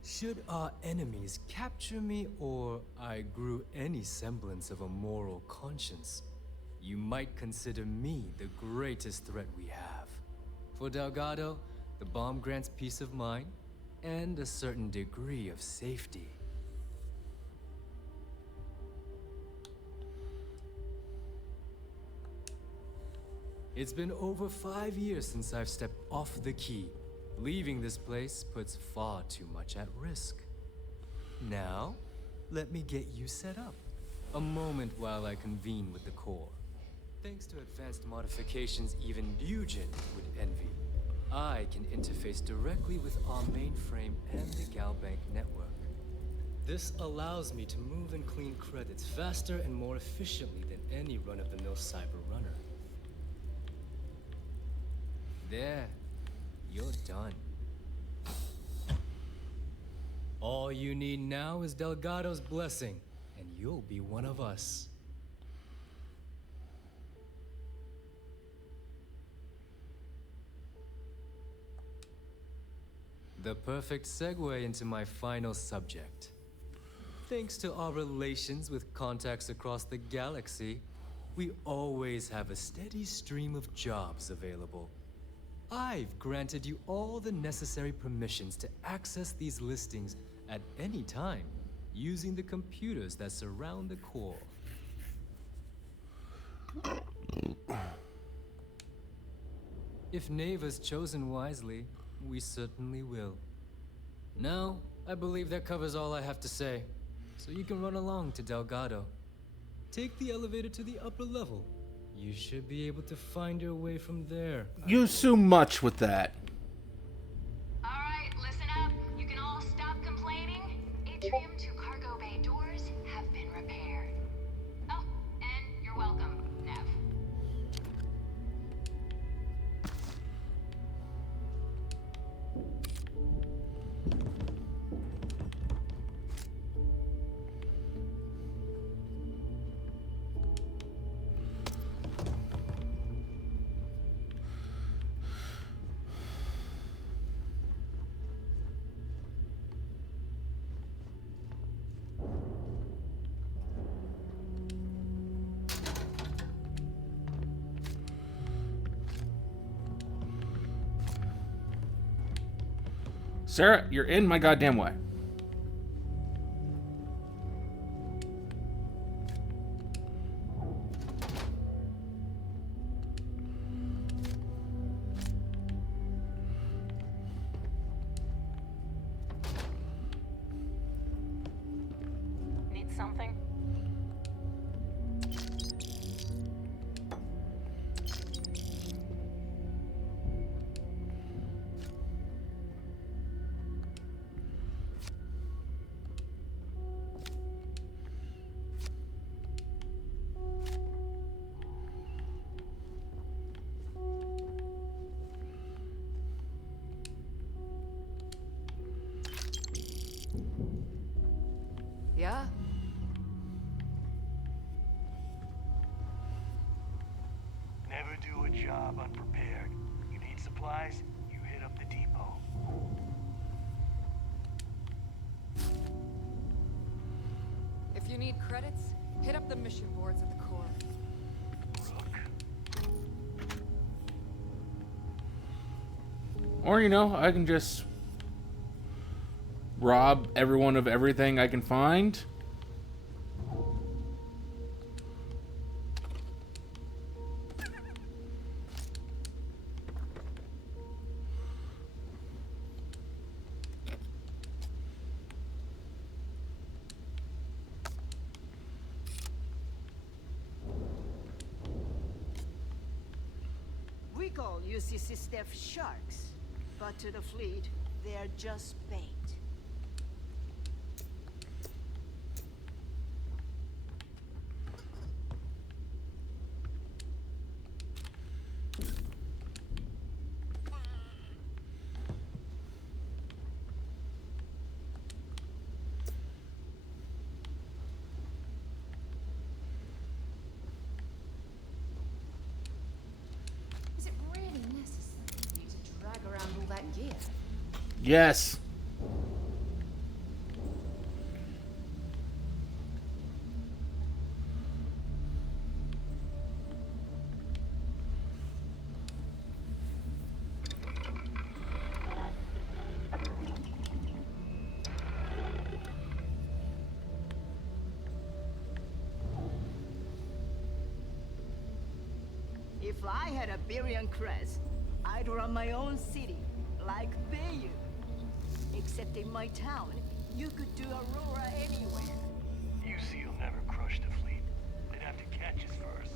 Should our enemies capture me or I grew any semblance of a moral conscience, you might consider me the greatest threat we have. For Delgado, the bomb grants peace of mind and a certain degree of safety. It's been over 5 years since I've stepped off the key. Leaving this place puts far too much at risk. Now, let me get you set up. A moment while I convene with the core. Thanks to advanced modifications even Nugent would envy, I can interface directly with our mainframe and the Galbank network. This allows me to move and clean credits faster and more efficiently than any run-of-the-mill cyber runner. There, you're done. All you need now is Delgado's blessing, and you'll be one of us. The perfect segue into my final subject. Thanks to our relations with contacts across the galaxy, we always have a steady stream of jobs available. I've granted you all the necessary permissions to access these listings at any time, using the computers that surround the core. If Neva's chosen wisely, we certainly will. Now, I believe that covers all I have to say, so you can run along to Delgado. Take the elevator to the upper level. You should be able to find your way from there. You assume much with that. Alright, listen up. You can all stop complaining. Atrium to cargo bay doors have been repaired. Oh, and you're welcome, Nev. Sarah, you're in my goddamn way. Need something? Yeah? Never do a job unprepared. You need supplies, you hit up the depot. If you need credits, hit up the mission boards at the core. Or, you know, I can just rob everyone of everything I can find. We call UCC staff sharks, but to the fleet, they're just bait. Yes. If I had a Birion crest, I'd run my own city, like Bayou. Except in my town, you could do Aurora anywhere. UC'll never crush the fleet. They'd have to catch us first.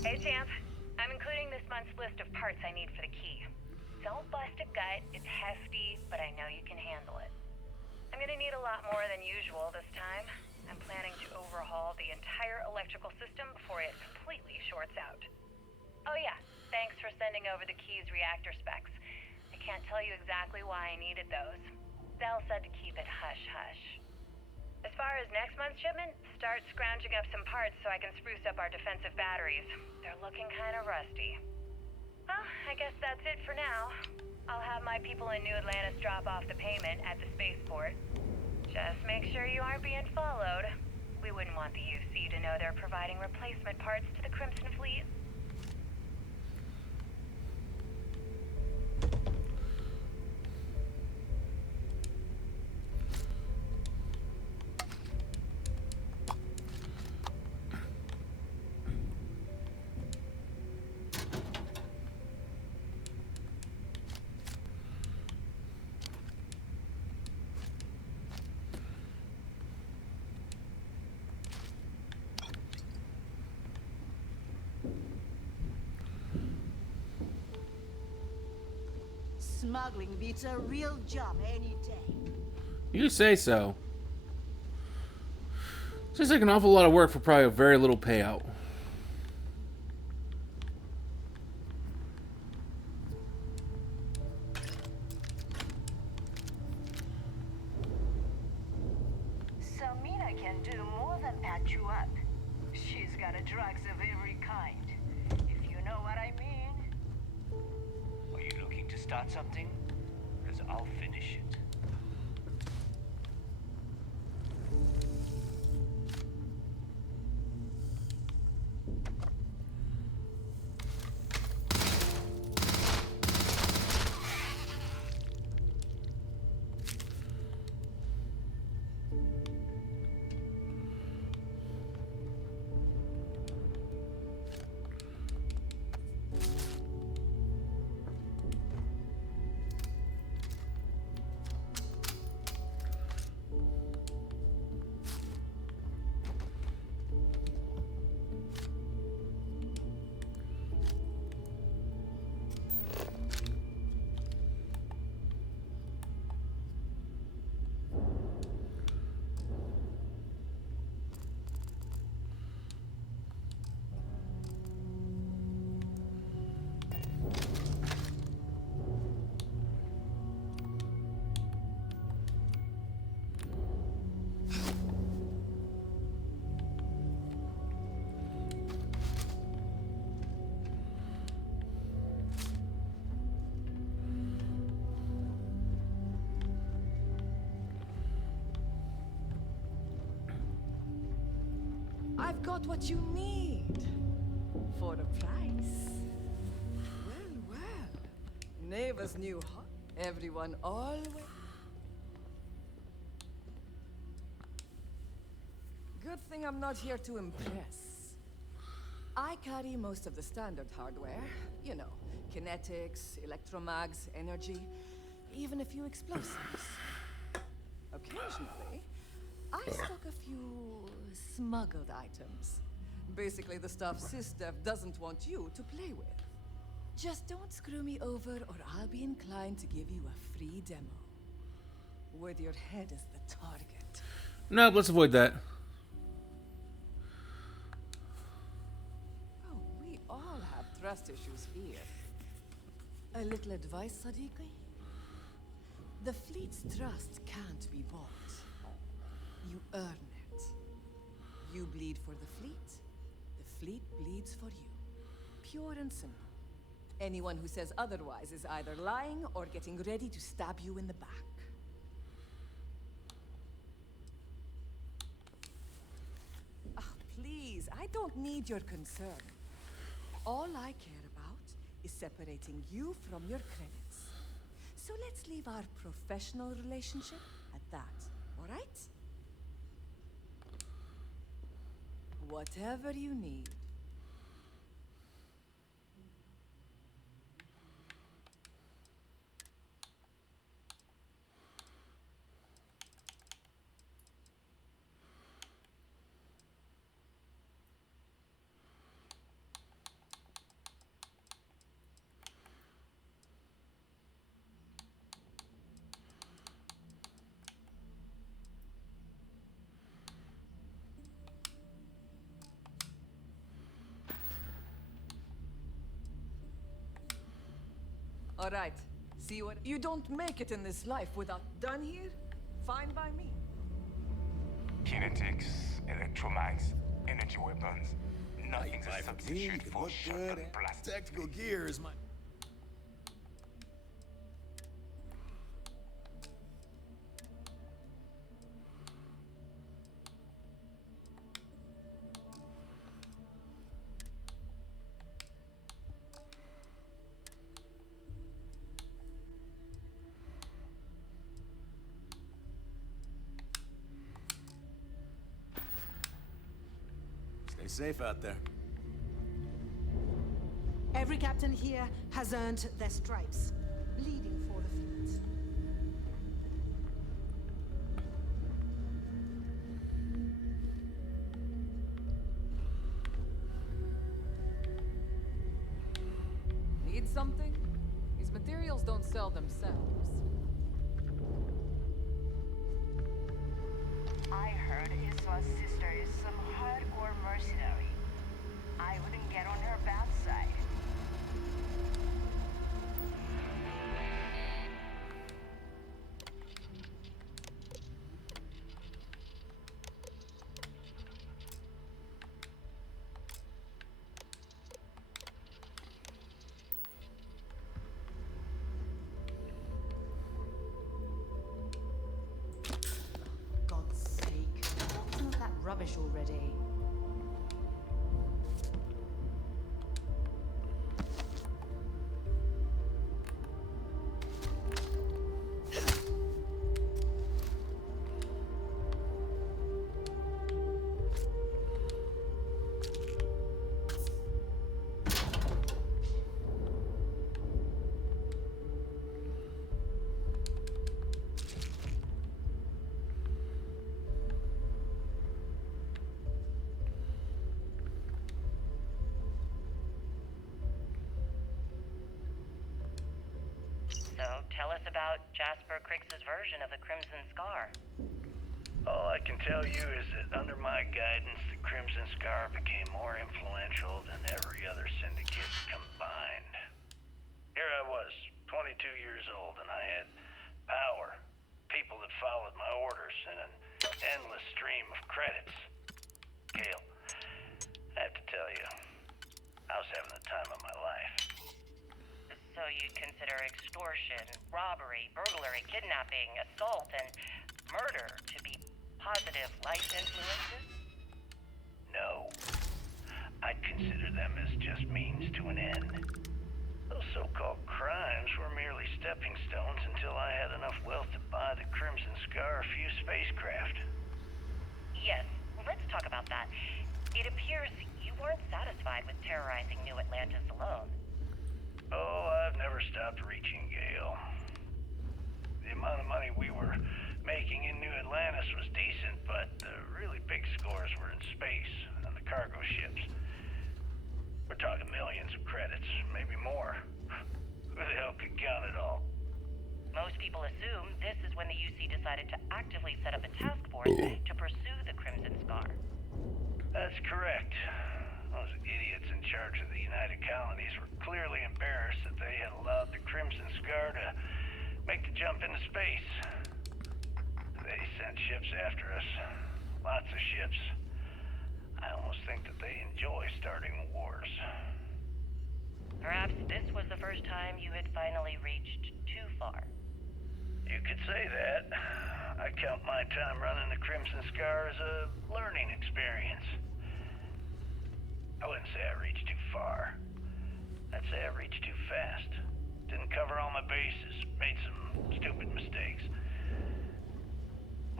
Hey, Champ. I'm including this month's list of parts I need for the key. Don't bust a gut. It's hefty, but I know you can handle it. I'm gonna need a lot more than usual this time. I'm planning to overhaul the entire electrical system before it completely shorts out. Oh yeah, thanks for sending over the key's reactor specs. I can't tell you exactly why I needed those. Bell said to keep it hush-hush. As far as next month's shipment, start scrounging up some parts so I can spruce up our defensive batteries. They're looking kind of rusty. Well, I guess that's it for now. I'll have my people in New Atlantis drop off the payment at the spaceport. Just make sure you aren't being followed. We wouldn't want the UC to know they're providing replacement parts to the Crimson Fleet. Smuggling beats a real job any day. You say so. Seems like an awful lot of work for probably a very little payout. Samina can do more than patch you up. She's got a drugs of every kind, if you know what I mean. Are you looking to start something? Because I'll finish it. I've got what you need. For the price. Well, well. Neighbors knew hot. Everyone always... Good thing I'm not here to impress. I carry most of the standard hardware. You know, kinetics, electromags, energy, even a few explosives. Occasionally, I stock a few smuggled items. Basically the stuff SysDev doesn't want you to play with. Just don't screw me over or I'll be inclined to give you a free demo. With your head as the target. No, let's avoid that. Oh, we all have trust issues here. A little advice, Sadiqi? The fleet's trust can't be bought. You earn it. You bleed for the fleet bleeds for you. Pure and simple. Anyone who says otherwise is either lying or getting ready to stab you in the back. Please, I don't need your concern. All I care about is separating you from your credits. So let's leave our professional relationship at that, all right? Whatever you need. All right. See what you don't make it in this life without done here? Fine by me. Kinetics, electromags, energy weapons. Nothing's a substitute for shotgun blast. Tactical gear is my... Stay safe out there. Every captain here has earned their stripes, leading for the fleet. Need something? These materials don't sell themselves. I heard Isla's sister is some hardcore mercenary. I wouldn't get on her bad side. God's sake, what's all that rubbish already? So tell us about Jasper Crix's version of the Crimson Scar. All I can tell you is that under my guidance, the Crimson Scar became more influential than every other syndicate combined. Here I was, 22 years old, and I had power, people that followed my orders, and an endless stream of credits. Gale, I have to tell you, I was having the time of my life. So you'd consider extortion, robbery, burglary, kidnapping, assault, and murder to be positive life influences? No. I'd consider them as just means to an end. Those so-called crimes were merely stepping stones until I had enough wealth to buy the Crimson Scar a few spacecraft. Yes, let's talk about that. It appears you weren't satisfied with with terrorizing New Atlantis alone. Oh, I've never stopped reaching, Gale. The amount of money we were making in New Atlantis was decent, but the really big scores were in space, on the cargo ships. We're talking millions of credits, maybe more. Who the hell could count it all? Most people assume this is when the UC decided to actively set up a task force to pursue the Crimson Scar. That's correct. Those idiots in charge of the United Colonies were clearly embarrassed that they had allowed the Crimson Scar to make the jump into space. They sent ships after us. Lots of ships. I almost think that they enjoy starting wars. Perhaps this was the first time you had finally reached too far. You could say that. I count my time running the Crimson Scar as a learning experience. I wouldn't say I reached too far. I'd say I reached too fast. Didn't cover all my bases. Made some stupid mistakes.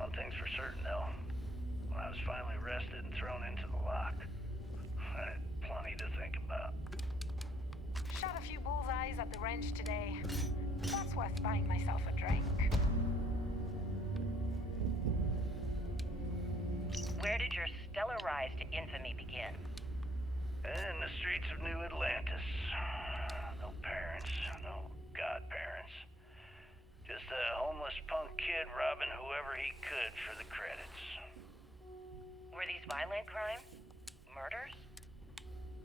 One thing's for certain, though. When I was finally arrested and thrown into the lock, I had plenty to think about. Shot a few bullseyes at the ranch today. That's worth buying myself a drink. Where did your stellar rise to infamy begin? In the streets of New Atlantis. No parents, no godparents. Just a homeless punk kid robbing whoever he could for the credits. Were these violent crimes? Murders?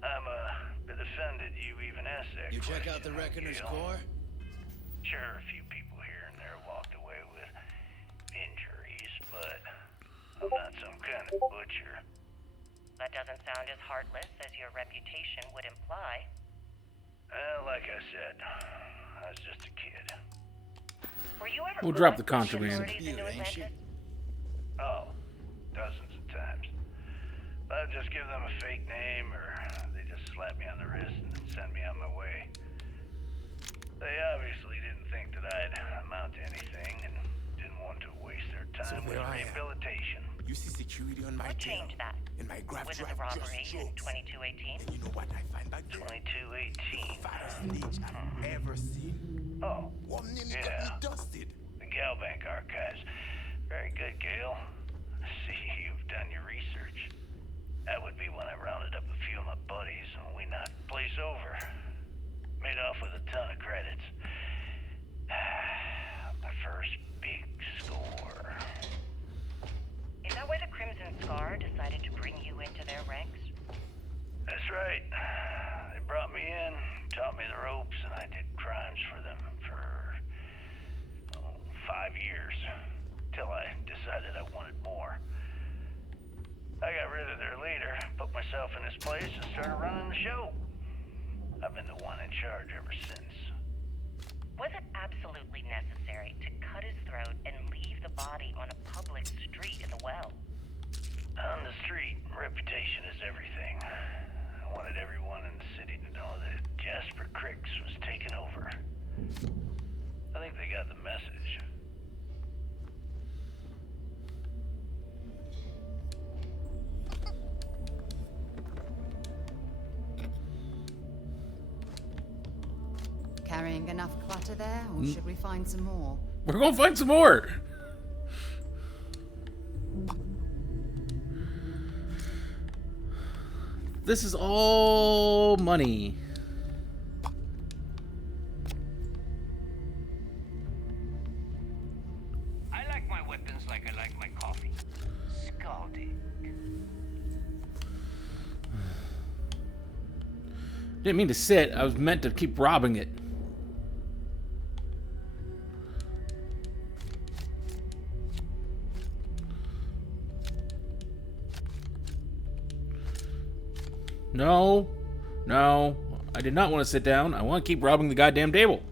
I'm a bit offended you even asked that You check question, out the Reckoner's Gale. core? Sure, a few people here and there walked away with injuries, but I'm not some kind of butcher. That doesn't sound as heartless as your reputation would imply. Well, like I said, I was just a kid. Were you ever We'll drop the good with contraband. authorities in New Atlantis? Oh, dozens of times. I'd just give them a fake name, or they just slap me on the wrist and send me on my way. They obviously didn't think that I'd amount to anything and didn't want to waste their time with there I am. rehabilitation. You see security on my What tail, changed that? and my grab Was it drive the robbery just in jokes. 2218? And you know what I find back there? 2218. Fattest stage I've ever seen. Oh, One nearly got yeah. me dusted. The Galbank archives. Very good, Gale. I see you've done your research. That would be when I rounded up a few of my buddies and we knocked the place over. Made off with a ton of credits. My first big score. Is that why the Crimson Scar decided to bring you into their ranks? That's right. They brought me in, taught me the ropes, and I did crimes for them for 5 years. Till I decided I wanted more. I got rid of their leader, put myself in his place, and started running the show. I've been the one in charge ever since. Was it absolutely necessary to cut his throat and leave the body on a public street in the well? On the street, reputation is everything. I wanted everyone in the city to know that Jasper Cricks was taking over. I think they got the message. Carrying enough clutter there, or should we find some more? We're gonna find some more. This is all money. I like my weapons like I like my coffee. Scalding. Didn't mean to sit. I was meant to keep robbing it. No. No. I did not want to sit down. I want to keep robbing the goddamn table.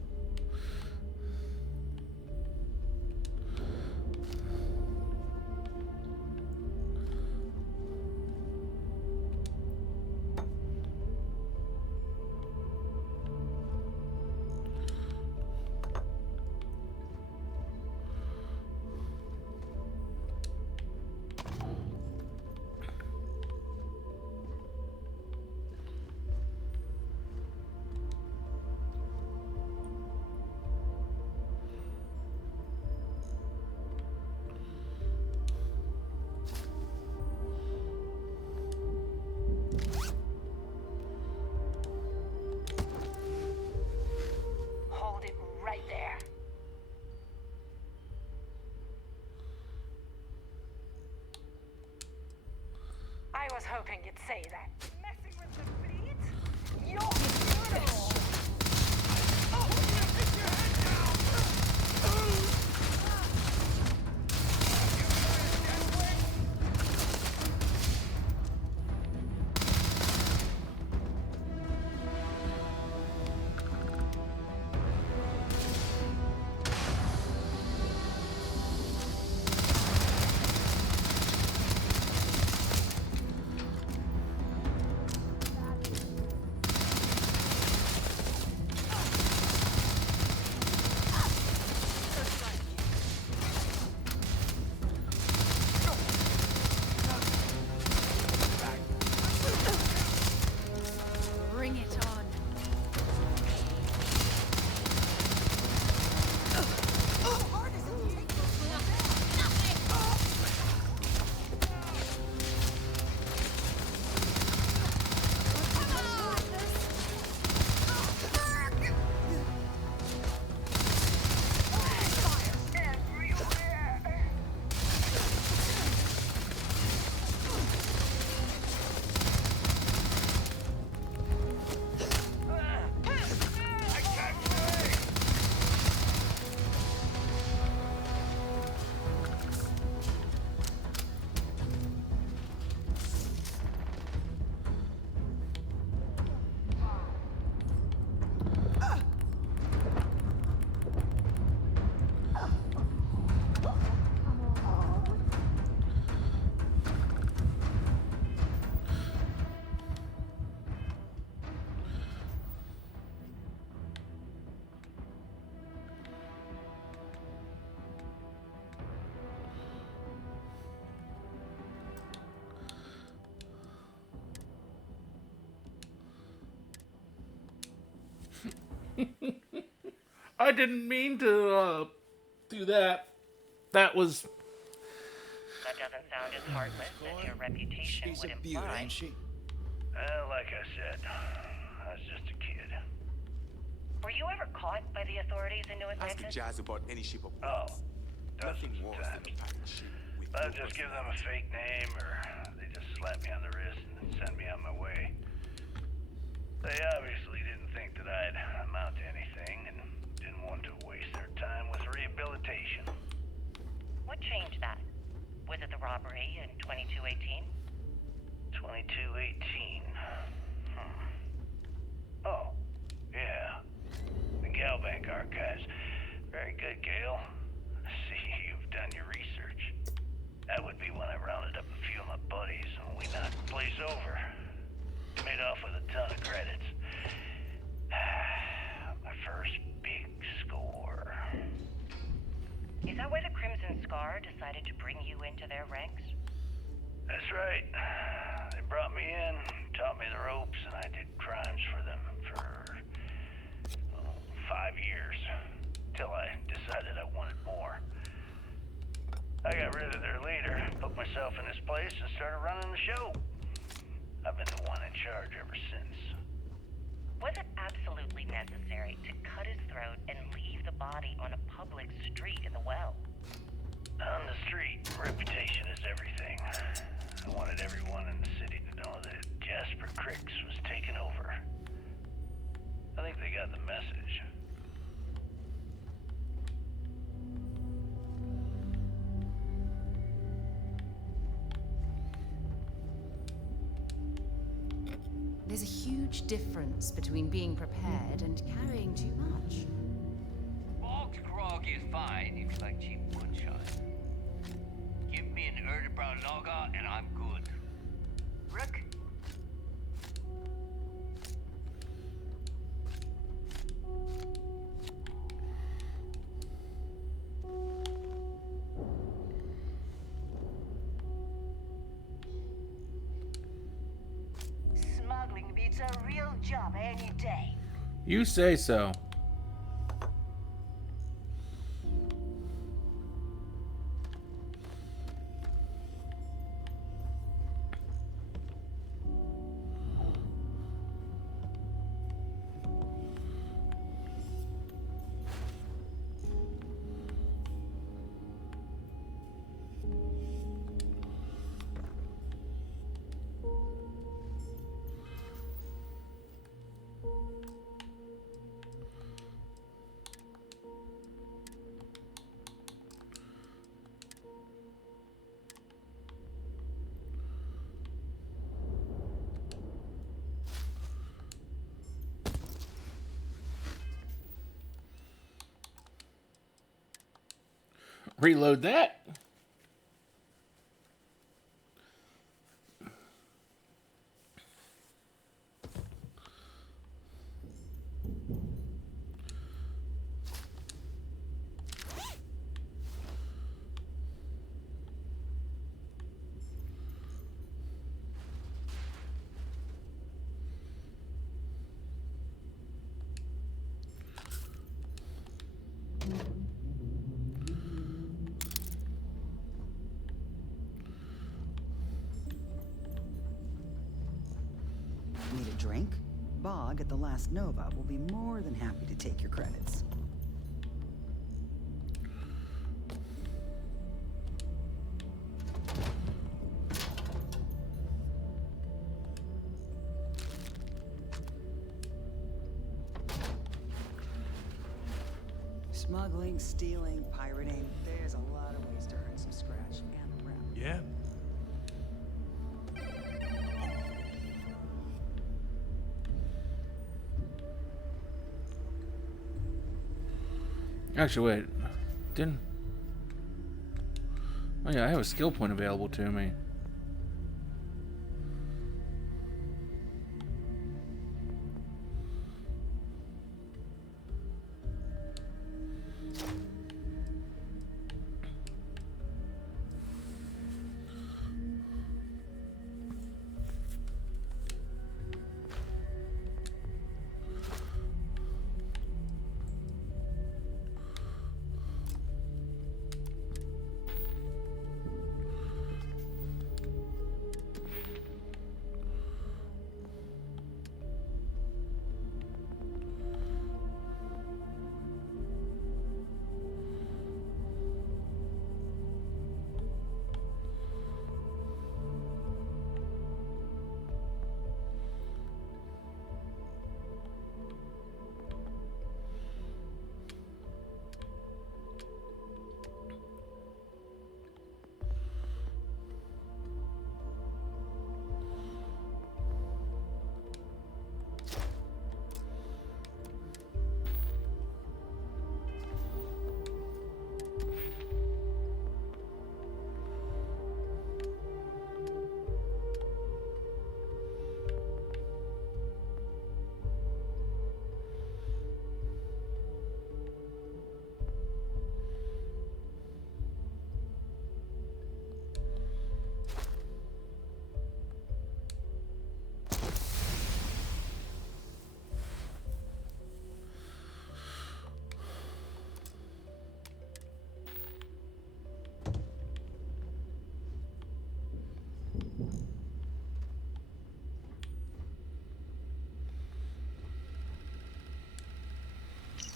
hoping you'd say that. Messing with the fleet? You're brutal! Bring it on. I didn't mean to do that. That was. That doesn't sound as heartless as your reputation would imply. Ain't she? Well, like I said, I was just a kid. Were you ever caught by the authorities in New Ask Atlantis? the Jazz about any ship of Oh, Nothing dozens of worse than times. a pirate ship with I'll no just give them a fake name, or they just slap me on the wrist and send me on my way. They obviously didn't think that I'd amount to anything and didn't want to waste their time with rehabilitation. What changed that? Was it the robbery in 2218? 2218. Oh, yeah. The Galbank archives. Very good, Gale. See, you've done your research. That would be when I rounded up a few of my buddies and we knocked the place over. Made off with a ton of credits. My first big score. Is that why the Crimson Scar decided to bring you into their ranks? That's right. They brought me in, taught me the ropes, and I did crimes for them for 5 years. Till I decided I wanted more. I got rid of their leader, put myself in his place, and started running the show. I've been the one in charge ever since. Was it absolutely necessary to cut his throat and leave the body on a public street in the well? On the street, reputation is everything. I wanted everyone in the city to know that Jasper Cricks was taking over. I think they got the message. There's a huge difference between being prepared and carrying too much. Bogged grog is fine if you like cheap moonshine. Give me an Erdebrow lager and I'm good. Rook? Smuggling beats a real job any day. You say so. Reload that. Need a drink? Bog at the last Nova will be more than happy to take your credits. Smuggling, stealing, pirating, there's a lot of ways to earn some scratch and a rep. Yeah? Actually, wait. Didn't... Oh yeah, I have a skill point available to me.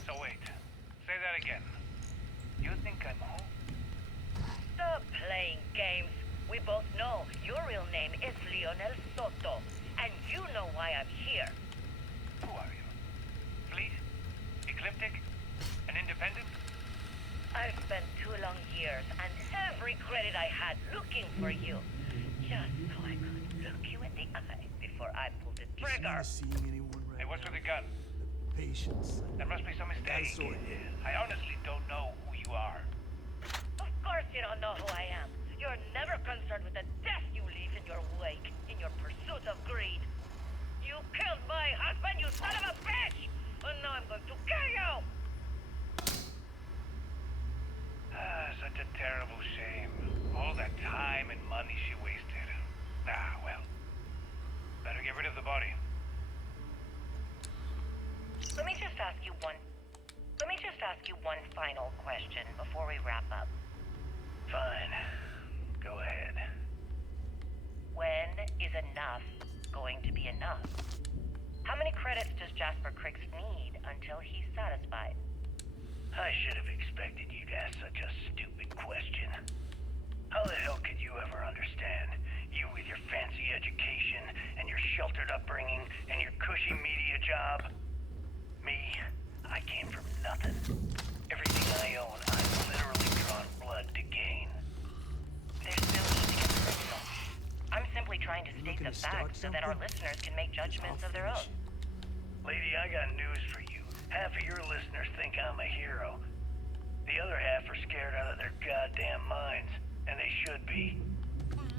So wait, say that again. You think I'm home? Stop playing games. We both know your real name is Lionel Soto, and you know why I'm here. Who are you? Fleet? Ecliptic? An independent? I've spent 2 long years and every credit I had looking for you, just so I could look you in the eye before I pulled the trigger. Seeing anyone right Hey, what's with the gun? Patience. There must be some mistake. I honestly don't know who you are. Of course you don't know who I am. You're never concerned with the death you leave in your wake, in your pursuit of greed. You killed my husband, you son of a bitch! And now I'm going to kill you! Such a terrible shame. All that time and money she wasted. Ah, well. Better get rid of the body. Let me just ask you one final question before we wrap up. Fine. Go ahead. When is enough going to be enough? How many credits does Jasper Criggs need until he's satisfied? I should have expected you to ask such a stupid question. How the hell could you ever understand? You with your fancy education and your sheltered upbringing and your cushy media job. Me, I came from nothing. Everything I own, I've literally drawn blood to gain. There's no need to get personal. I'm simply trying to state the facts so that our listeners can make judgments of their own. Lady, I got news for you. Half of your listeners think I'm a hero. The other half are scared out of their goddamn minds, and they should be.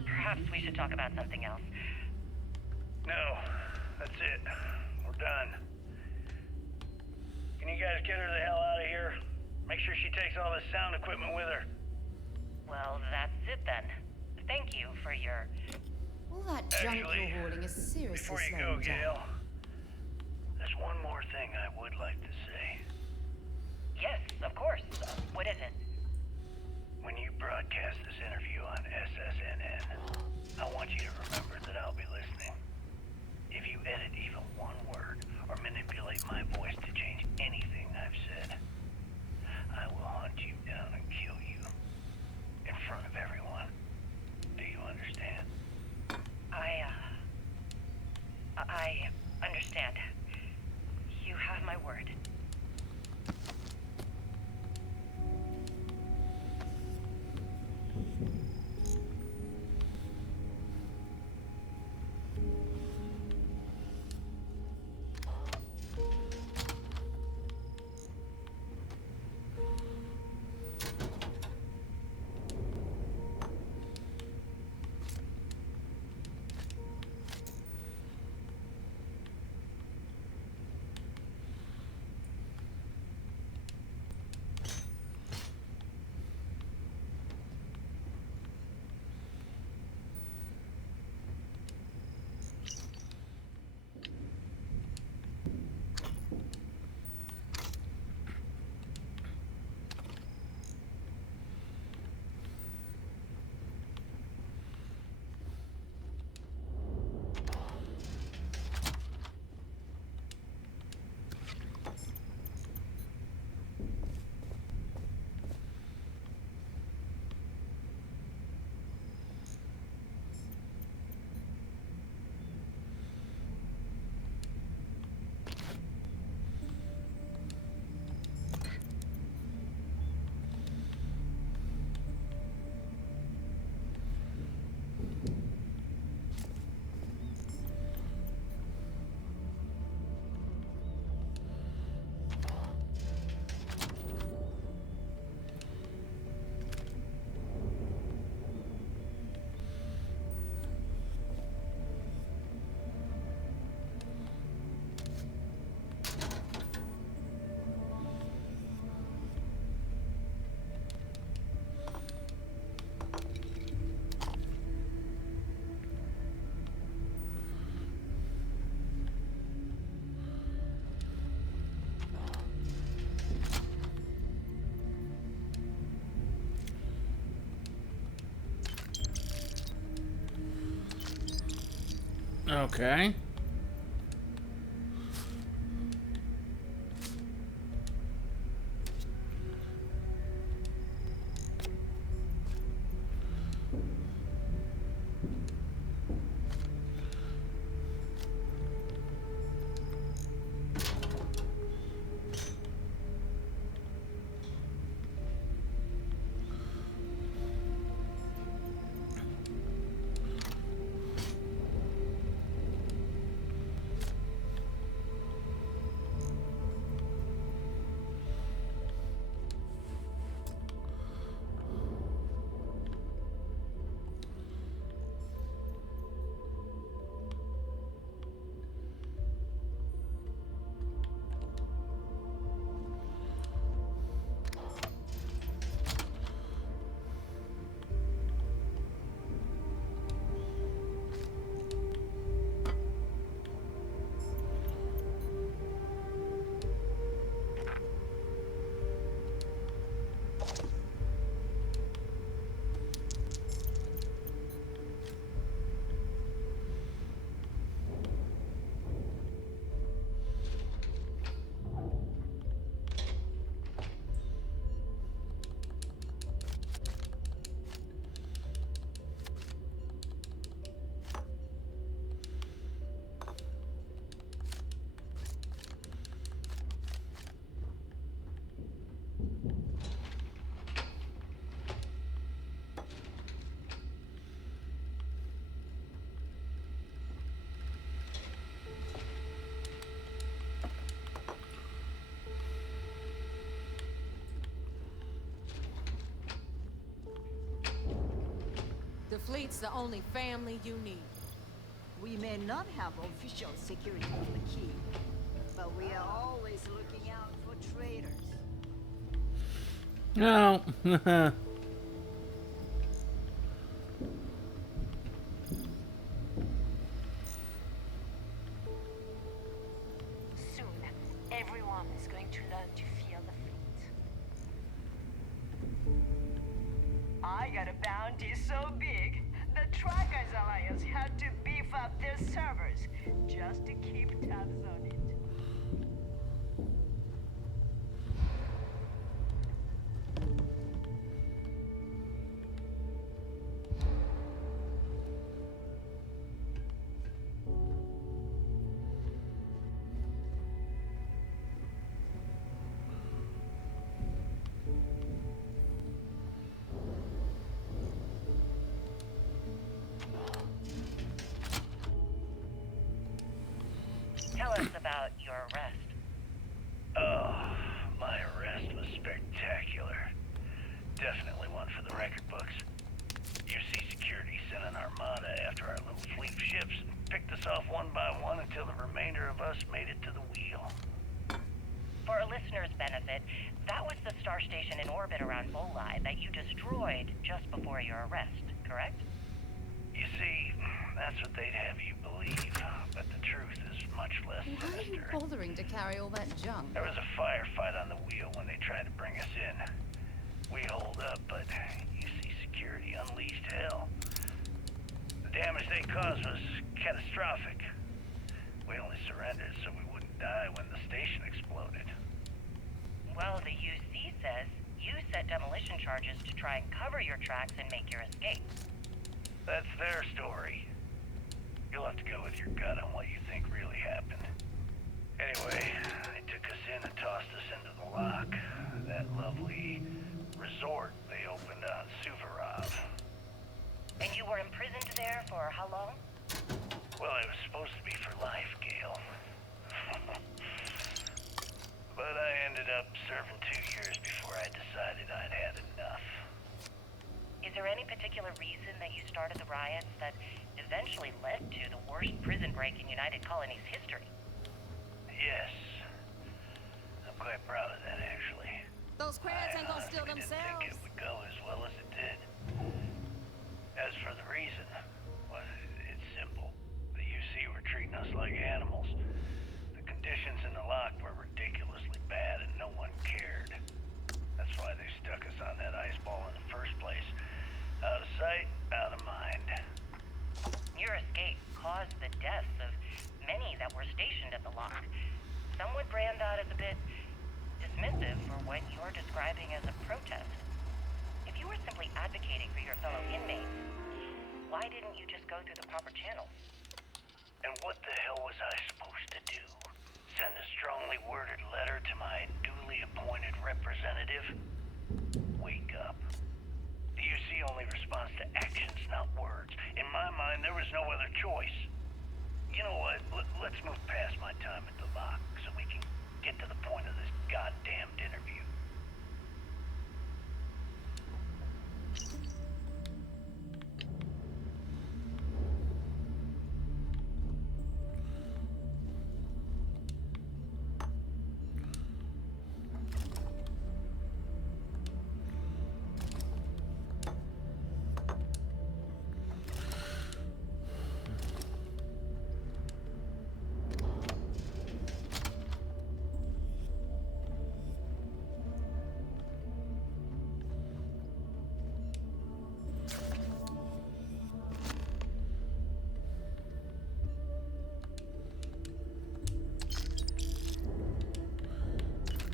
Perhaps we should talk about something else. No, that's it. We're done. Can you guys get her the hell out of here? Make sure she takes all this sound equipment with her. Well, that's it then. Thank you for your... All that junk Actually, you're hauling is seriously before you slowing go, me down. Gail, there's one more thing I would like to say. Yes, of course. What is it? When you broadcast this interview on SSNN, I want you to remember that I'll be listening. If you edit even one word or manipulate my voice to change anything I've said, I will hunt you down and kill you in front of everyone. Do you understand? I understand. You have my word. Okay. The fleet's the only family you need. We may not have official security of the key, but we are always looking out for traitors. No. Soon, everyone is going to learn to fear the fleet. I got a bounty so big, the Trackers Alliance had to beef up their servers just to keep tabs on it. Tell us about your arrest. Oh, my arrest was spectacular. Definitely one for the record books. UC Security sent an armada after our little fleet of ships and picked us off one by one until the remainder of us made it to the wheel. For a listener's benefit, that was the star station in orbit around Volii that you destroyed just before your arrest, correct? You see, that's what they'd have you believe, but the truth is much less Why are you sinister. bothering to carry all that junk? There was a firefight on the wheel when they tried to bring us in. We holed up, but UC Security unleashed hell. The damage they caused was catastrophic. We only surrendered so we wouldn't die when the station exploded. Well, the UC says you set demolition charges to try and cover your tracks and make your escape. That's their story. You'll have to go with your gut on what you think really happened. Anyway, they took us in and tossed us into the lock. That lovely resort they opened on Suvorov. And you were imprisoned there for how long? Well, it was supposed to be for life, Gale. But I ended up serving 2 years before I decided I'd had enough. Is there any particular reason that you started the riots that eventually led to the worst prison break in United Colonies history? Yes. I'm quite proud of that, actually. Those crabs ain't gonna steal Didn't themselves. think it would go as well as it did. As for the reason, well, it's simple. The UC were treating us like animals. The conditions in the lock were ridiculously bad and no one cared. That's why they stuck us on that ice ball in the first place. Out of sight, out of mind. Your escape caused the deaths of many that were stationed at the lock. Some would brand that as a bit dismissive for what you're describing as a protest. If you were simply advocating for your fellow inmates, why didn't you just go through the proper channels? And what the hell was I supposed to do? Send a strongly worded letter to my duly appointed representative? Wake up. The UC only responds to actions, not words. In my mind, there was no other choice. You know what? Let's move past my time at the lock so we can get to the point of this goddamned interview.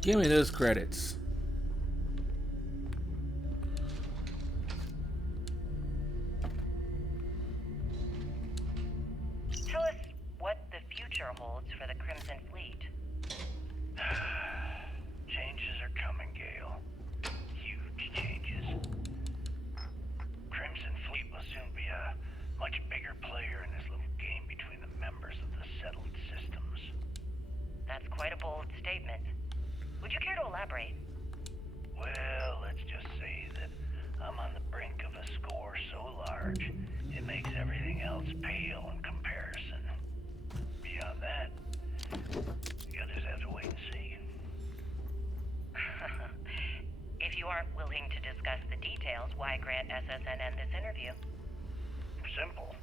Give me those credits. Tell us what the future holds for the Crimson Fleet. Changes are coming, Gale. Huge changes. Crimson Fleet will soon be a much bigger player in this little game between the members of the settled systems. That's quite a bold statement. Would you care to elaborate? Well, let's just say that I'm on the brink of a score so so large, it makes everything else pale in comparison. Beyond that, you'll just have to wait and see. If you aren't willing to discuss the details, why grant SSNN this interview? Simple.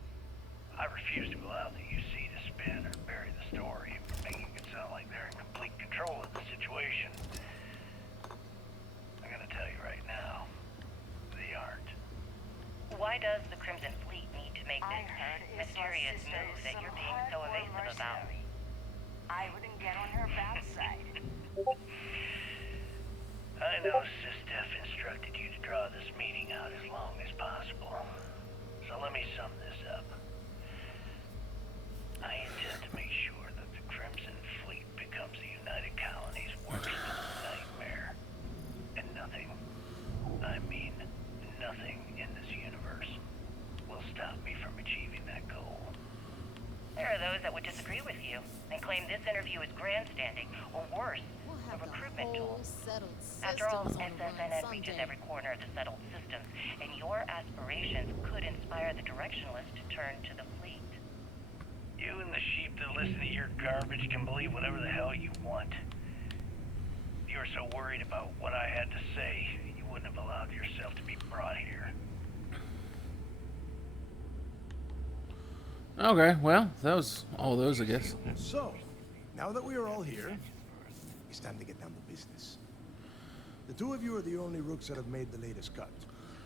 I refuse to allow the UC to spin or bury the story, making it sound like they're in complete control of the situation. I'm gonna tell you right now, they aren't. Why does the Crimson Fleet need to make this mysterious move that you're being so evasive about? I wouldn't get on her bad side. I know Sistef instructed you to draw this meeting out as long as possible. So let me sum this up. I intend to make sure that the Crimson Fleet becomes the United Colony's worst nightmare. And nothing, I mean nothing in this universe, will stop me from achieving that goal. There are those that would disagree with you and claim this interview is grandstanding, or worse, a recruitment tool. After all, SSNN reaches every corner of the settled systems, and your aspirations could inspire the directionalists to turn to the fleet. You and the sheep that listen to your garbage can believe whatever the hell you want. If you were so worried about what I had to say, you wouldn't have allowed yourself to be brought here. Okay, well, that was all those, I guess. So, now that we are all here, it's time to get down to business. The two of you are the only rooks that have made the latest cut.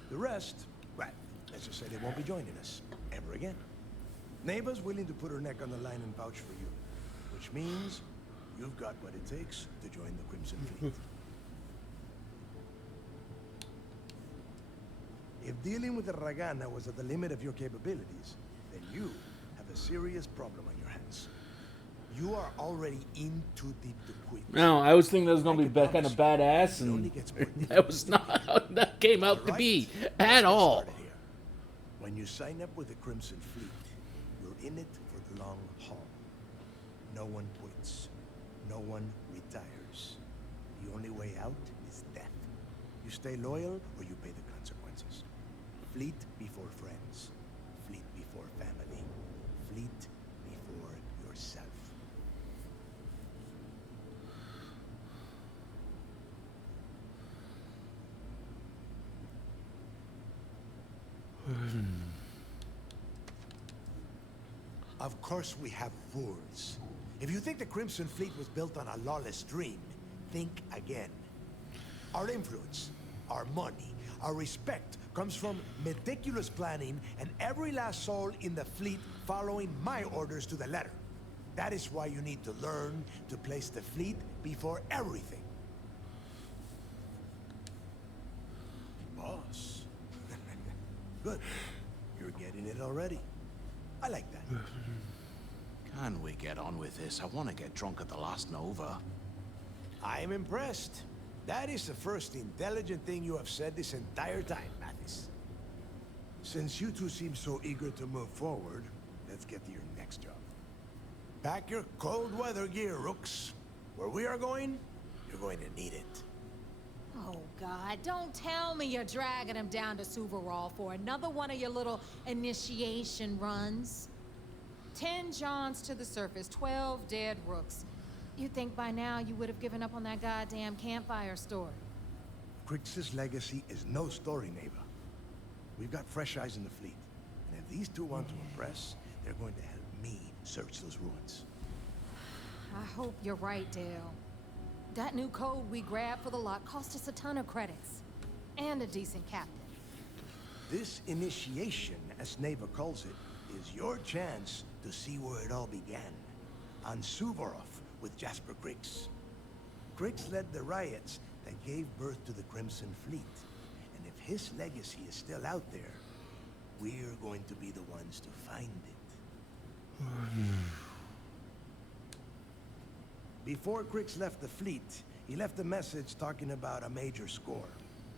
The rest, well, let's just say they won't be joining us ever again. Neva's willing to put her neck on the line and vouch for you, which means you've got what it takes to join the Crimson Fleet. If dealing with the Ragana was at the limit of your capabilities, then you have a serious problem on your hands. You are already in too deep to quit. No, I was thinking that was going to be kind of badass, and that was not how that came out to be at all. When you sign up with the Crimson Fleet, you're in it for the long haul. No one quits. No one retires. The only way out is death. You stay loyal or you pay the consequences. Fleet before friends. Fleet before family. Fleet before yourself. Of course we have rules. If you think the Crimson Fleet was built on a lawless dream, think again. Our influence, our money, our respect comes from meticulous planning and every last soul in the fleet following my orders to the letter. That is why you need to learn to place the fleet before everything. Boss. Good. You're getting it already. I like that. Can we get on with this? I want to get drunk at the last Nova. I'm impressed. That is the first intelligent thing you have said this entire time, Mathis. Since you two seem so eager to move forward, let's get to your next job. Pack your cold weather gear, Rooks. Where we are going, you're going to need it. Oh, God, don't tell me you're dragging him down to Suvarall for another one of your little initiation runs. 10 Johns to the surface, 12 dead Rooks. You'd think by now you would have given up on that goddamn campfire story. Crix's legacy is no story, Neva. We've got fresh eyes in the fleet. And if these two want to impress, they're going to help me search those ruins. I hope you're right, Dale. That new code we grabbed for the lot cost us a ton of credits. And a decent captain. This initiation, as Neva calls it, is your chance to see where it all began. On Suvorov with Jasper Crix. Crix led the riots that gave birth to the Crimson Fleet. And if his legacy is still out there, we're going to be the ones to find it. Before Crix left the fleet, he left a message talking about a major score.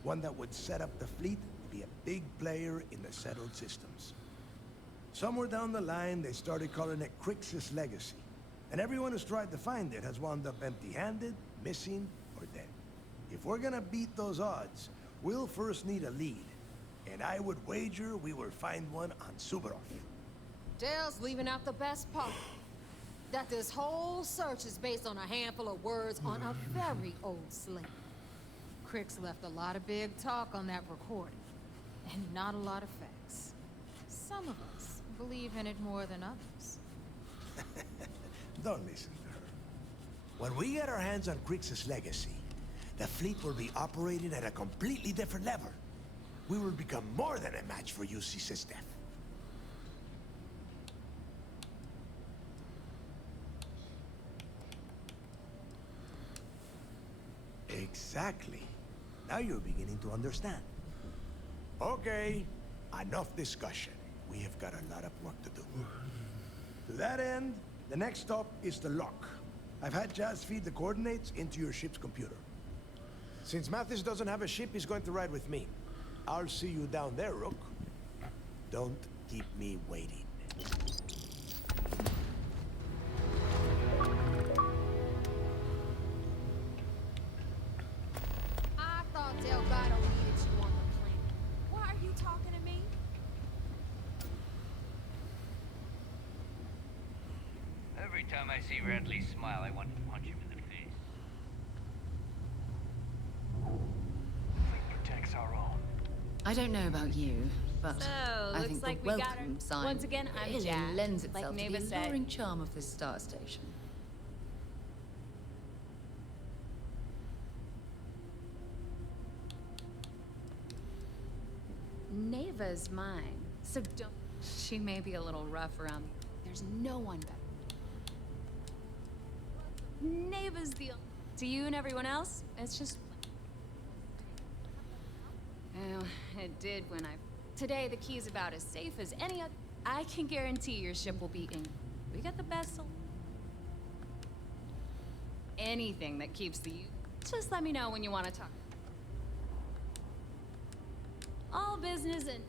One that would set up the fleet to be a big player in the settled systems. Somewhere down the line, they started calling it Crix's legacy. And everyone who's tried to find it has wound up empty-handed, missing, or dead. If we're gonna beat those odds, we'll first need a lead. And I would wager we will find one on Subarov. Dale's leaving out the best part. That this whole search is based on a handful of words on a very old slate. Crick's left a lot of big talk on that recording, and not a lot of facts. Some of us believe in it more than others. Don't listen to her. When we get our hands on Crick's legacy, the fleet will be operating at a completely different level. We will become more than a match for UC System. Exactly. Now you're beginning to understand. Okay, enough discussion. We have got a lot of work to do. To that end, the next stop is the lock. I've had Jazz feed the coordinates into your ship's computer. Since Mathis doesn't have a ship, he's going to ride with me. I'll see you down there, Rook. Don't keep me waiting. I thought Delgado needed you on the plane. Why are you talking to me? Every time I see Radley smile, I want to punch him in the face. Fleet protects our own. I don't know about you, but So, I looks think like the we got welcome her. sign Once again, I'm really jacked, lends like itself to Neva the said. alluring charm of this star station. Neva's mine, so don't. She may be a little rough around. There's no one better. Neva's the. To you and everyone else, it's just. Well, it did when I. Today, the key's about as safe as any other. I can guarantee your ship will be in. We got the best. Anything that keeps the. Just let me know when you want to talk. All business and.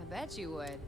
I bet you would.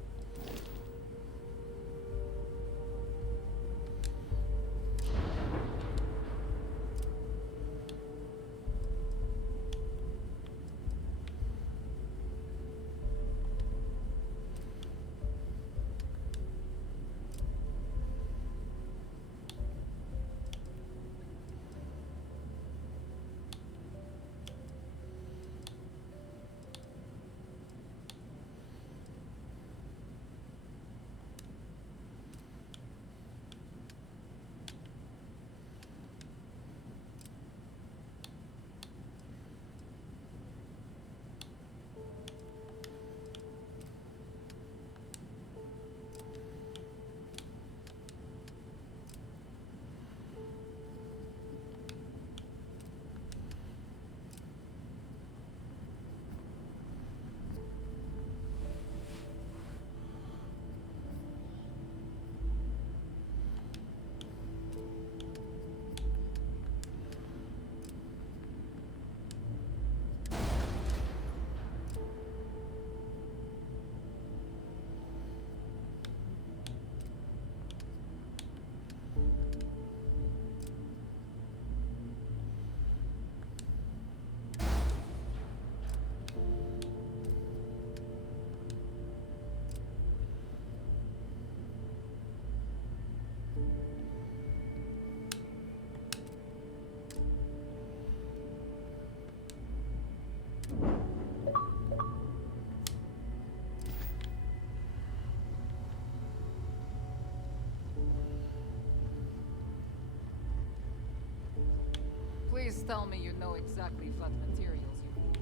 Please tell me you know exactly what materials you need.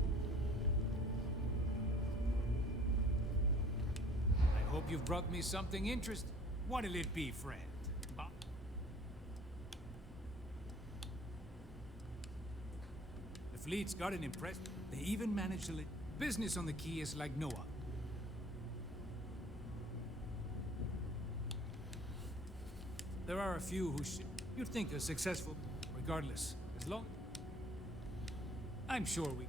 I hope you've brought me something interesting. What'll it be, friend? The fleet's got an impressive. They even managed to let business on the key is like Noah. There are a few who you'd think are successful, regardless. As long... I'm sure we...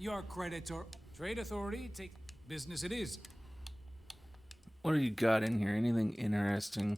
Your creditor. Trade authority, take business it is. What do you got in here? Anything interesting?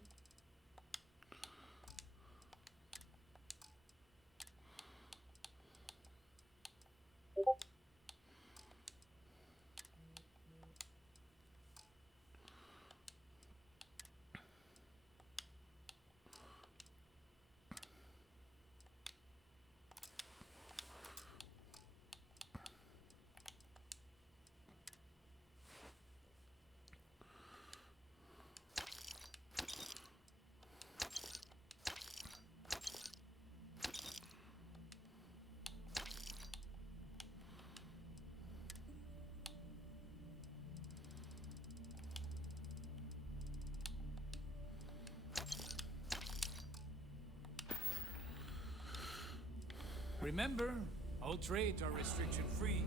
Remember, all trades are restriction-free.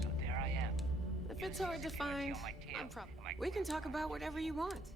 So there I am. If it's hard to find, we can talk about whatever you want.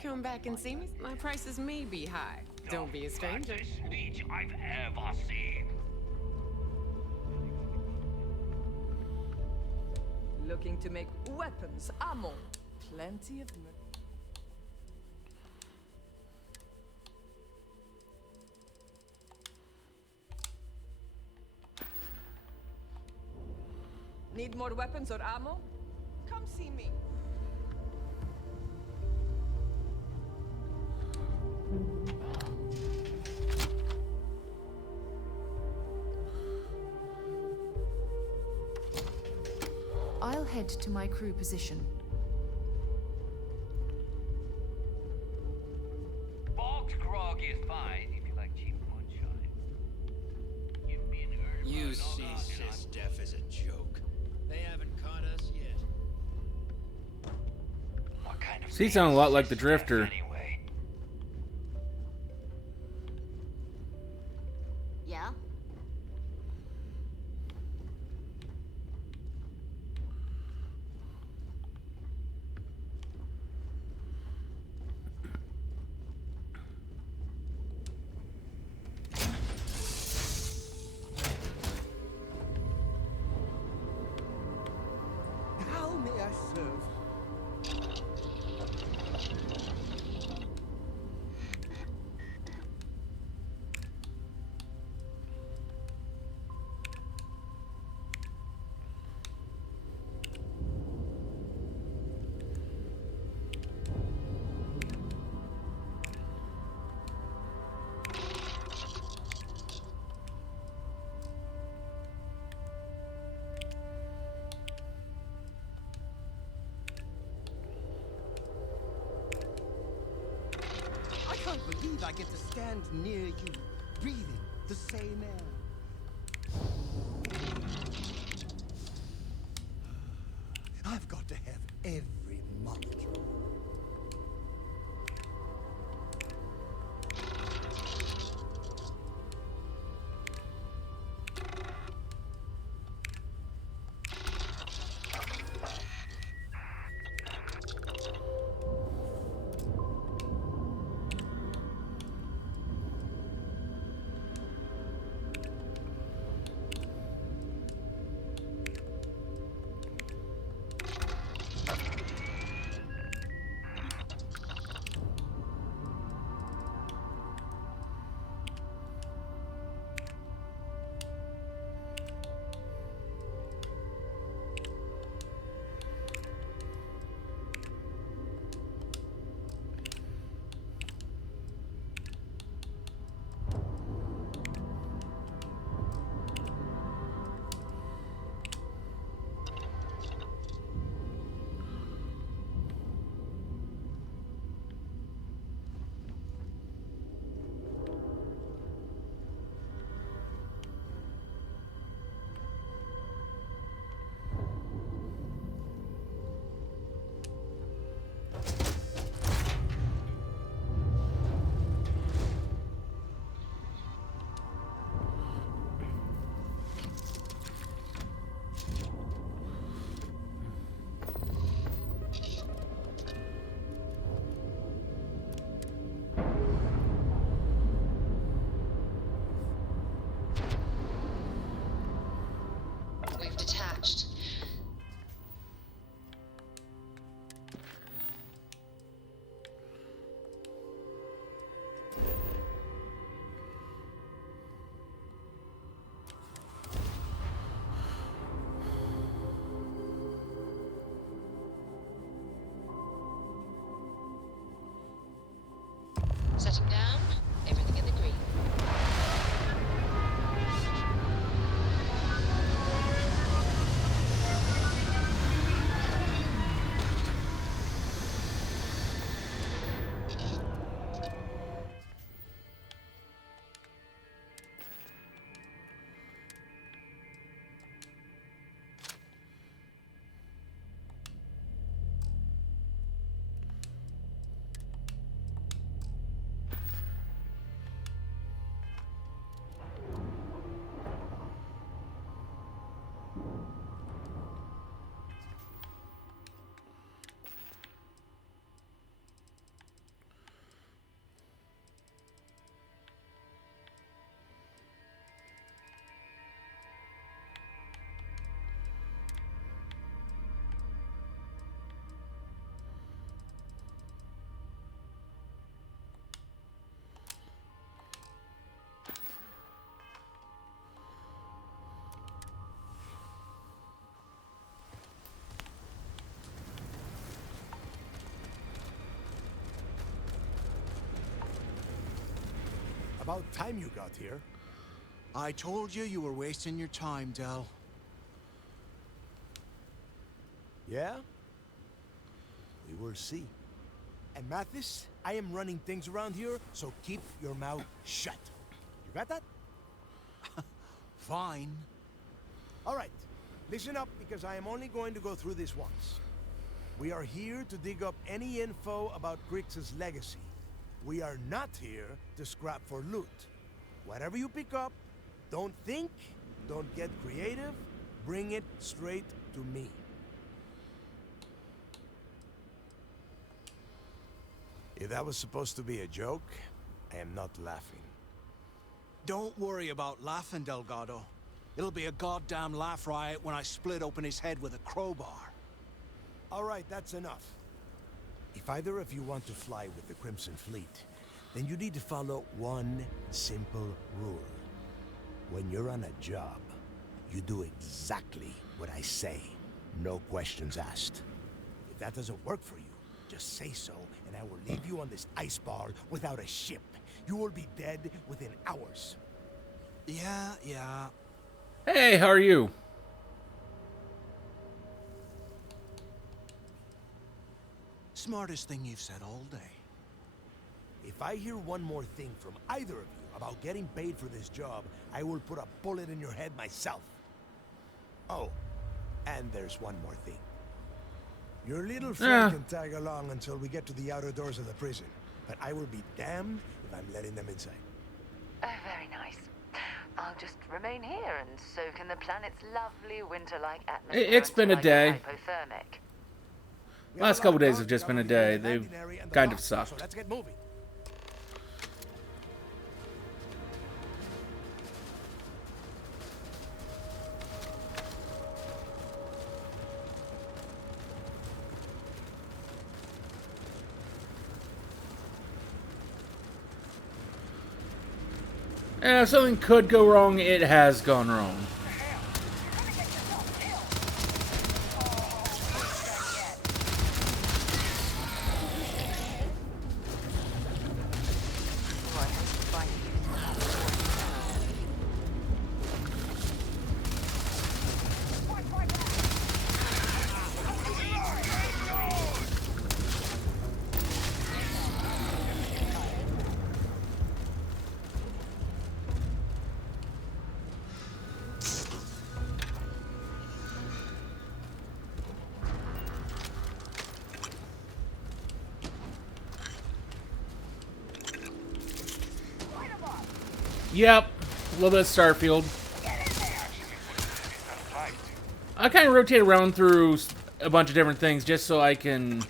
Come back and see me. My prices may be high. Don't be a stranger. Speech I've ever seen. Looking to make weapons, ammo. Plenty of money. Need more weapons or ammo? Come see me. I'll head to my crew position. Bog's grog is fine if you like cheap moonshine. Give me an herb. You see Sis Def as a joke. They haven't caught us yet. What kind of He sounds a lot like the Drifter. anyway? Yeah? How may I serve? I can't believe I get to stand near you, breathing the same air. I've got to have every molecule. Setting down. Everything in the green. About time you got here. I told you you were wasting your time, Del. Yeah? We will see. And Mathis, I am running things around here, so keep your mouth shut. You got that? Fine. All right. Listen up, because I am only going to go through this once. We are here to dig up any info about Grix's legacy. We are not here to scrap for loot. Whatever you pick up, don't think, don't get creative, bring it straight to me. If that was supposed to be a joke, I am not laughing. Don't worry about laughing, Delgado. It'll be a goddamn laugh riot when I split open his head with a crowbar. All right, that's enough. If either of you want to fly with the Crimson Fleet, then you need to follow one simple rule. When you're on a job, you do exactly what I say. No questions asked. If that doesn't work for you, just say so, and I will leave you on this ice bar without a ship. You will be dead within hours. Yeah. Hey, how are you? Smartest thing you've said all day. If I hear one more thing from either of you about getting paid for this job, I will put a bullet in your head myself. Oh, and there's one more thing. Your little friend can tag along until we get to the outer doors of the prison, but I will be damned if I'm letting them inside. Oh, very nice. I'll just remain here and soak in the planet's lovely winter-like atmosphere. It's been a until I day. get hypothermic. Last couple days have just been a day. They've kind of So sucked. let's get moving. If something could go wrong, it has gone wrong. Yep, a little bit of starfield. I kind of rotate around through a bunch of different things just so I can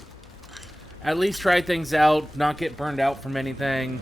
at least try things out, not get burned out from anything.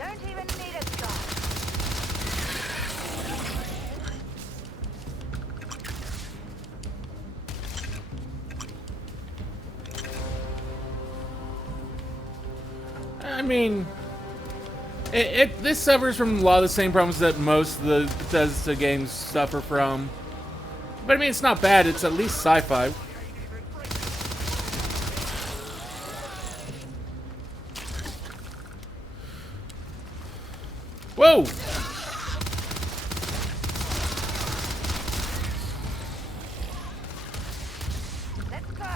don't even need a gun. I mean, this suffers from a lot of the same problems that most of the Bethesda games suffer from. But I mean, it's not bad. It's at least sci-fi. Whoa! Let's go.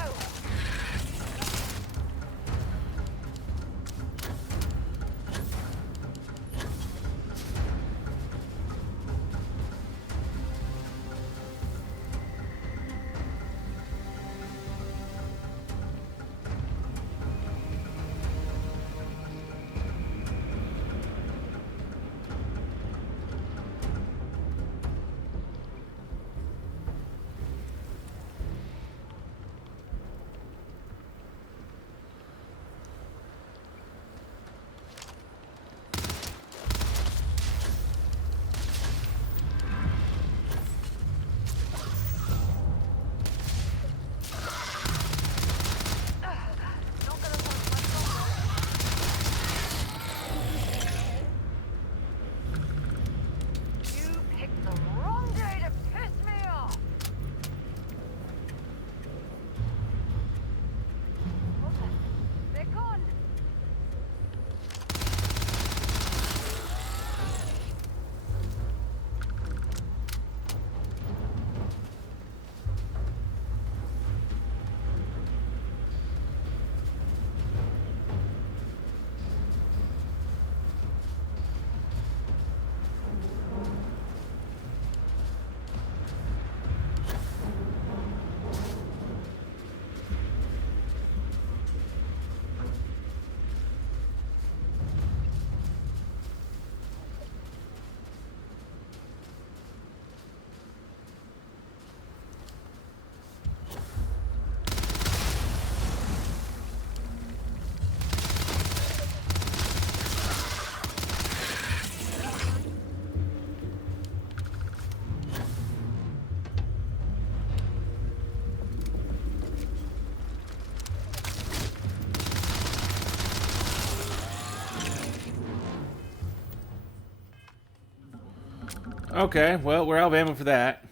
Okay, well, we're out of ammo for that.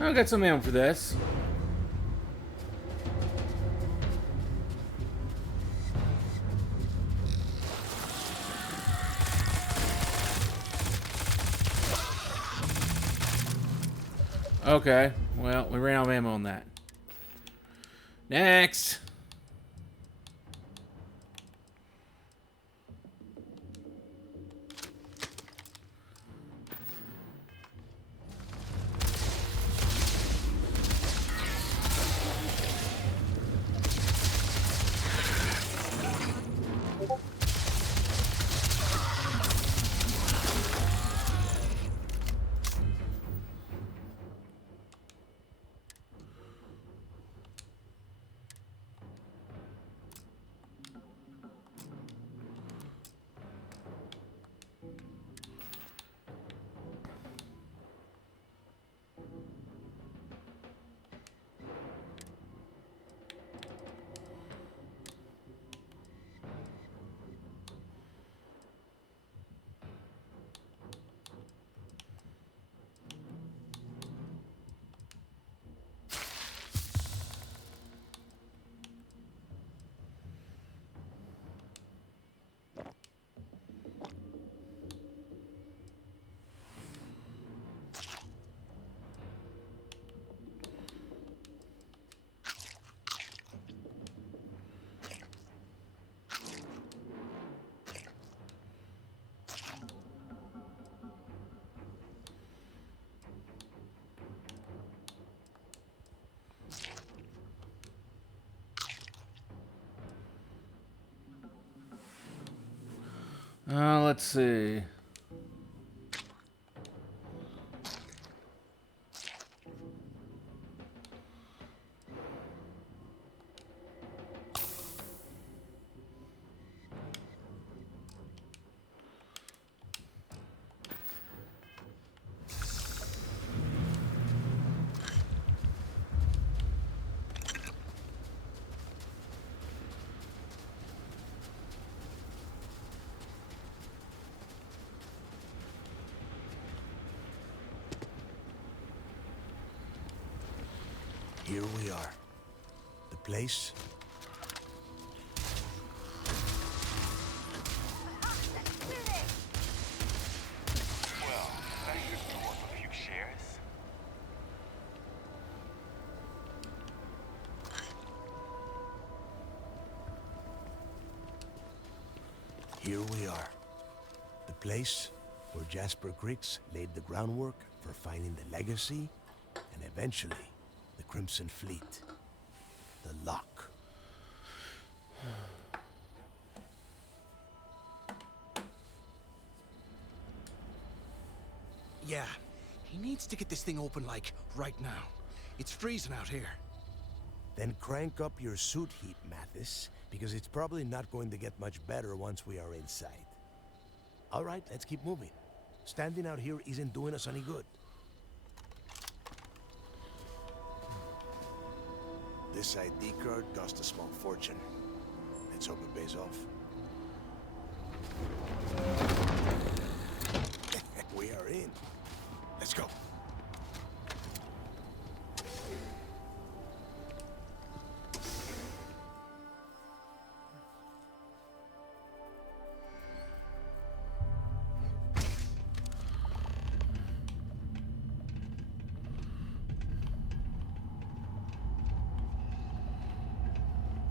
I'll get some ammo for this. Okay, well, we ran out of ammo on that. Next! Let's see. Here we are. The place. Well, that used to worth a few shares. Here we are. The place where Jasper Griggs laid the groundwork for finding the legacy and eventually the Crimson Fleet. The Lock. Yeah, he needs to get this thing open, like, right now. It's freezing out here. Then crank up your suit heat, Mathis, because it's probably not going to get much better once we are inside. All right, let's keep moving. Standing out here isn't doing us any good. This ID card cost a small fortune. Let's hope it pays off. We are in. Let's go.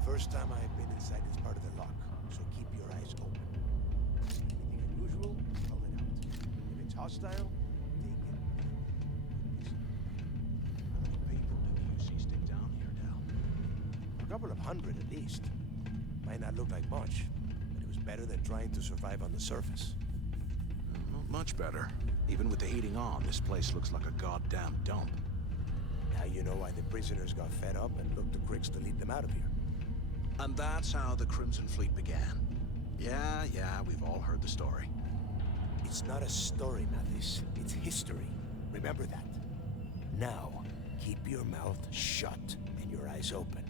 First time I have been inside this part of the lock, so keep your eyes open. Anything unusual, call it out. If it's hostile, take it. How many people did the UC stick down here, Dal? A couple of hundred at least. Might not look like much, but it was better than trying to survive on the surface. Not much better. Even with the heating on, this place looks like a goddamn dump. Now you know why the prisoners got fed up and looked to Griggs to lead them out of here. And that's how the Crimson Fleet began. Yeah, we've all heard the story. It's not a story, Mathis. It's history. Remember that. Now, keep your mouth shut and your eyes open.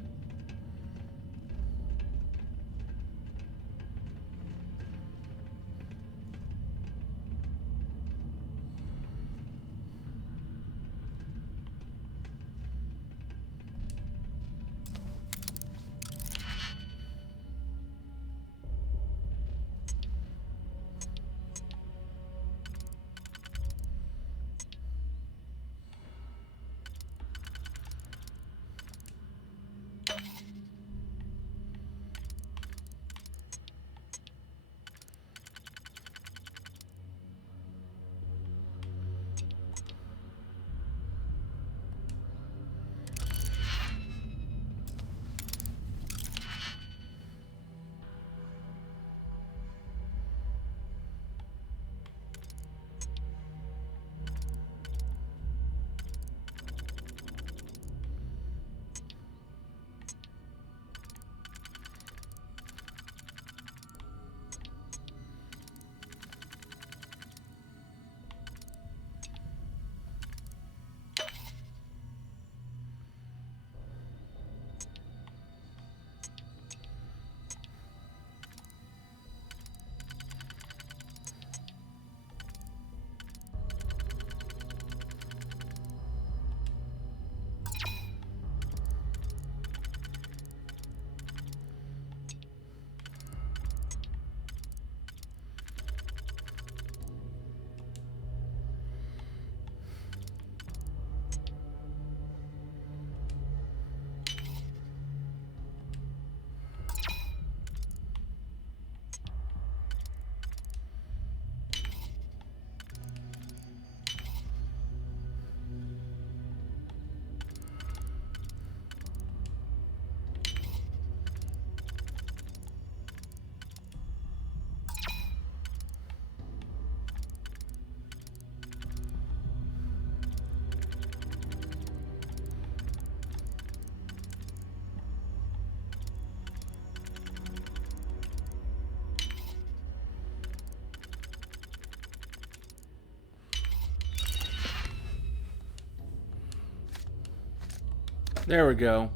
There we go.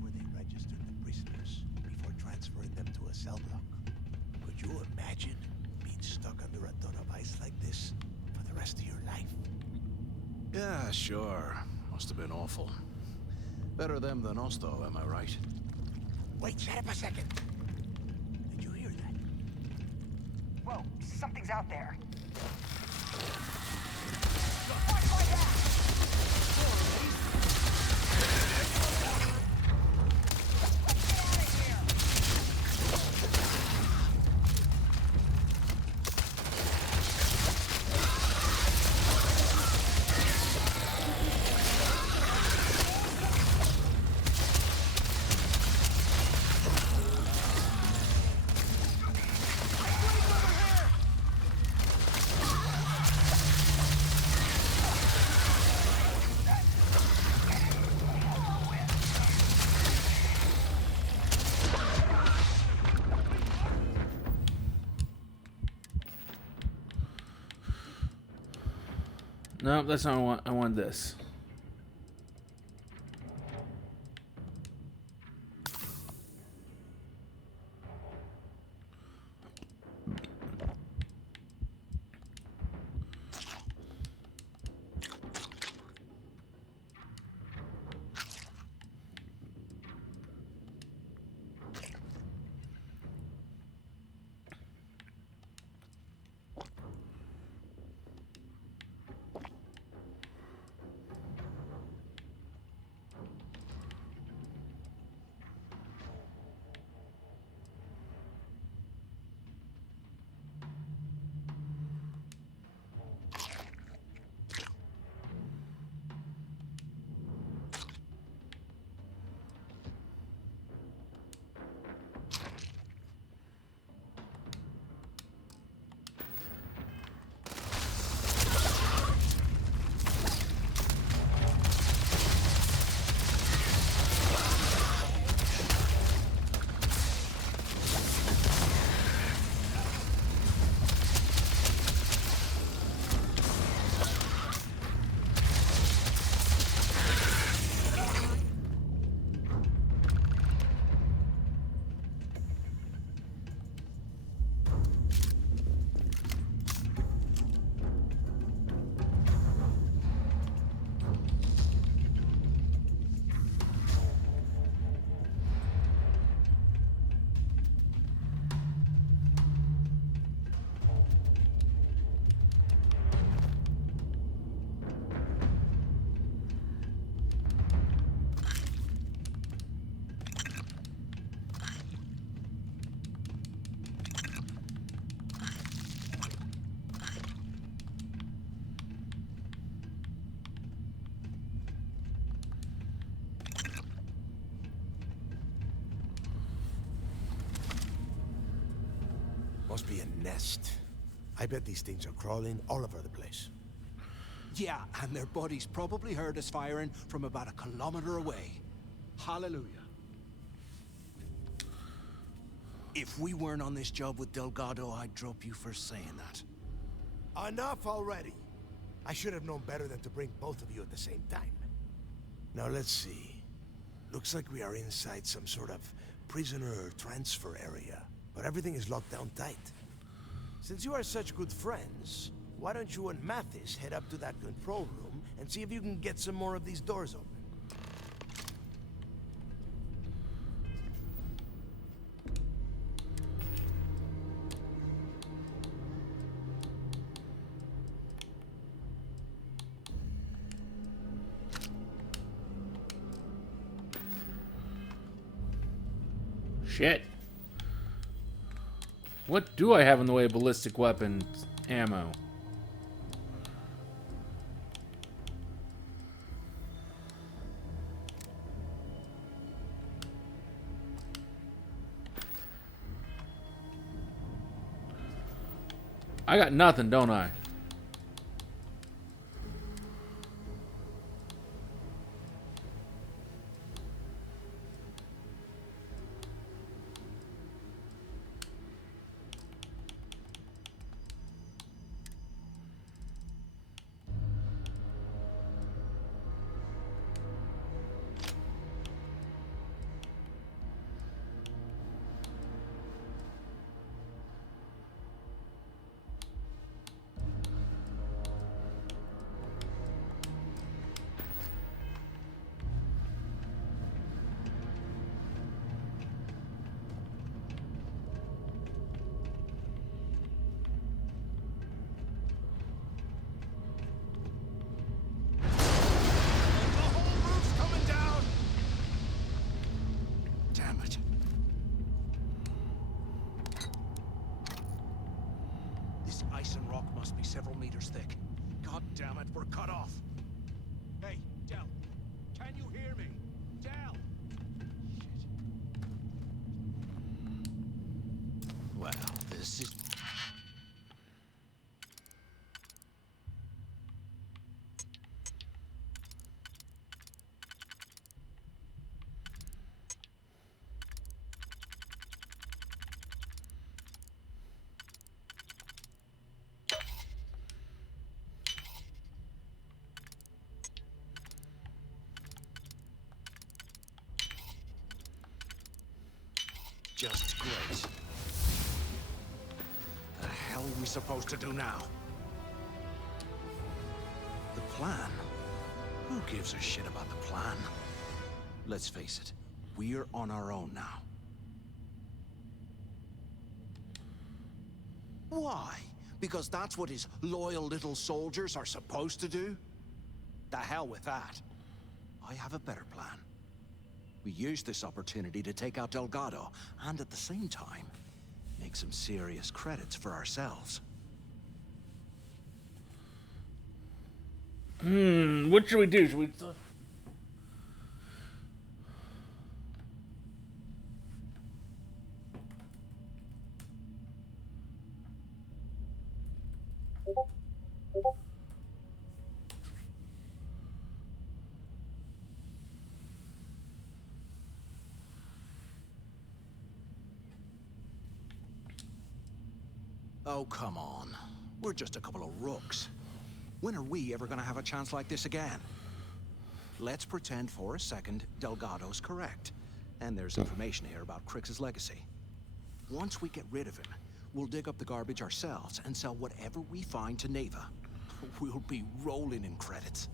Where they registered the prisoners before transferring them to a cell block. Could you imagine being stuck under a ton of ice like this for the rest of your life? Yeah, sure. Must have been awful. Better them than us, though, am I right? Wait, shut up a second. Did you hear that? Whoa, something's out there. No, that's not what I want. I want this. Must be a nest. I bet these things are crawling all over the place. Yeah, and their buddies probably heard us firing from about 1 kilometer away. Hallelujah. If we weren't on this job with Delgado, I'd drop you for saying that. Enough already. I should have known better than to bring both of you at the same time. Now let's see. Looks like we are inside some sort of prisoner transfer area, but everything is locked down tight. Since you are such good friends, why don't you and Mathis head up to that control room and see if you can get some more of these doors open? Shit. What do I have in the way of ballistic weapons ammo? I got nothing, don't I? meters thick. God damn it, we're cut off. Hey, Del, can you hear me? Del! Well, this is... Just great. The hell are we supposed to do now? The plan? Who gives a shit about the plan? Let's face it, we're on our own now. Why? Because that's what his loyal little soldiers are supposed to do? The hell with that. I have a better plan. We use this opportunity to take out Delgado, and at the same time, make some serious credits for ourselves. What should we do? Should we... Oh, come on. We're just a couple of rooks. When are we ever gonna have a chance like this again? Let's pretend for a second Delgado's correct. And there's information here about Crix's legacy. Once we get rid of him, we'll dig up the garbage ourselves and sell whatever we find to Neva. We'll be rolling in credits.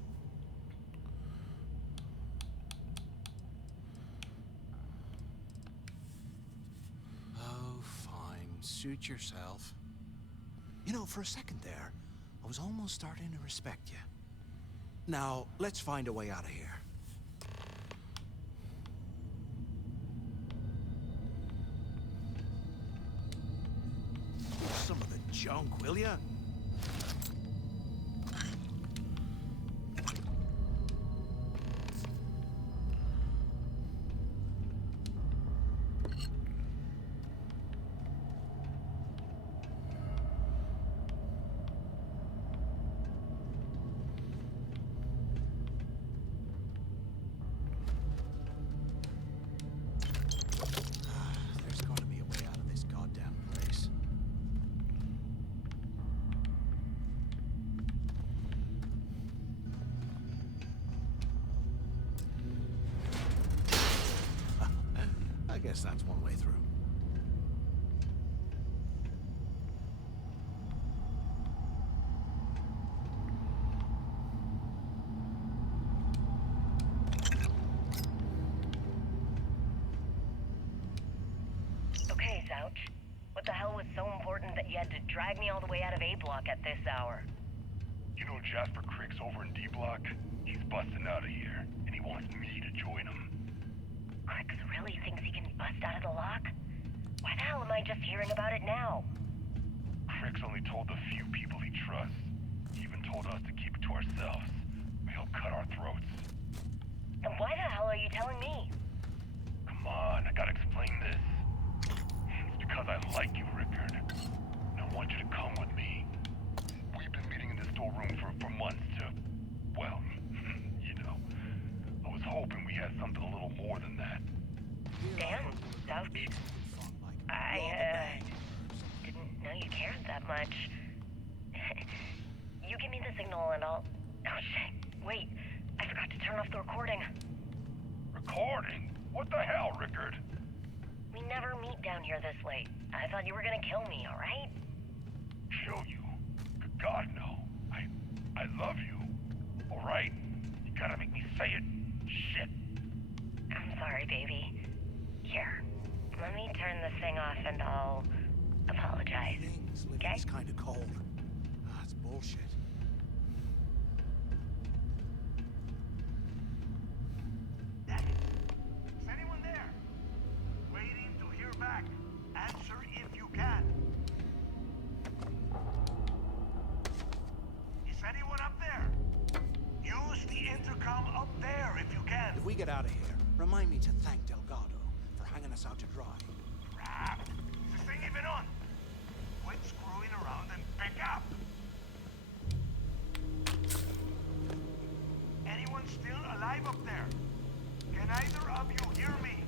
Oh, fine. Suit yourself. You know, for a second there, I was almost starting to respect you. Now, let's find a way out of here. Some of the junk, will ya? There's gotta be a way out of this goddamn place. I guess that's one way through. Okay, Zouch. What the hell was so important that you had to drag me all the way out of A Block at this hour? You know Jasper Crick's over in D Block? He's busting out of here, and he wants me to join him. Crix really thinks he can bust out of the lock? Why the hell am I just hearing about it now? Crick's only told the few people he trusts. He even told us to keep it to ourselves. He'll cut our throats. Then why the hell are you telling me? Come on, I gotta explain this. It's because I like you, Rickard. And I want you to come with me. We've been meeting in the storeroom for months to, well, you know. I was hoping we had something a little more than that. Damn, Zouch. I didn't know you cared that much. You give me the signal and I'll... Oh shit, wait. I forgot to turn off the recording. Recording? What the hell, Rickard? We never meet down here this late. I thought you were gonna kill me, alright? Kill you? God, no. I love you. Alright? You gotta make me say it. Shit. I'm sorry, baby. Here, let me turn this thing off and I'll apologize. Okay? It's kind of cold. That's bullshit. Is anyone there? Waiting to hear back. Answer if you can. from up there if you can. If we get out of here, remind me to thank Delgado for hanging us out to dry. Crap! Is this thing even on? Quit screwing around and pick up! Anyone still alive up there? Can either of you hear me?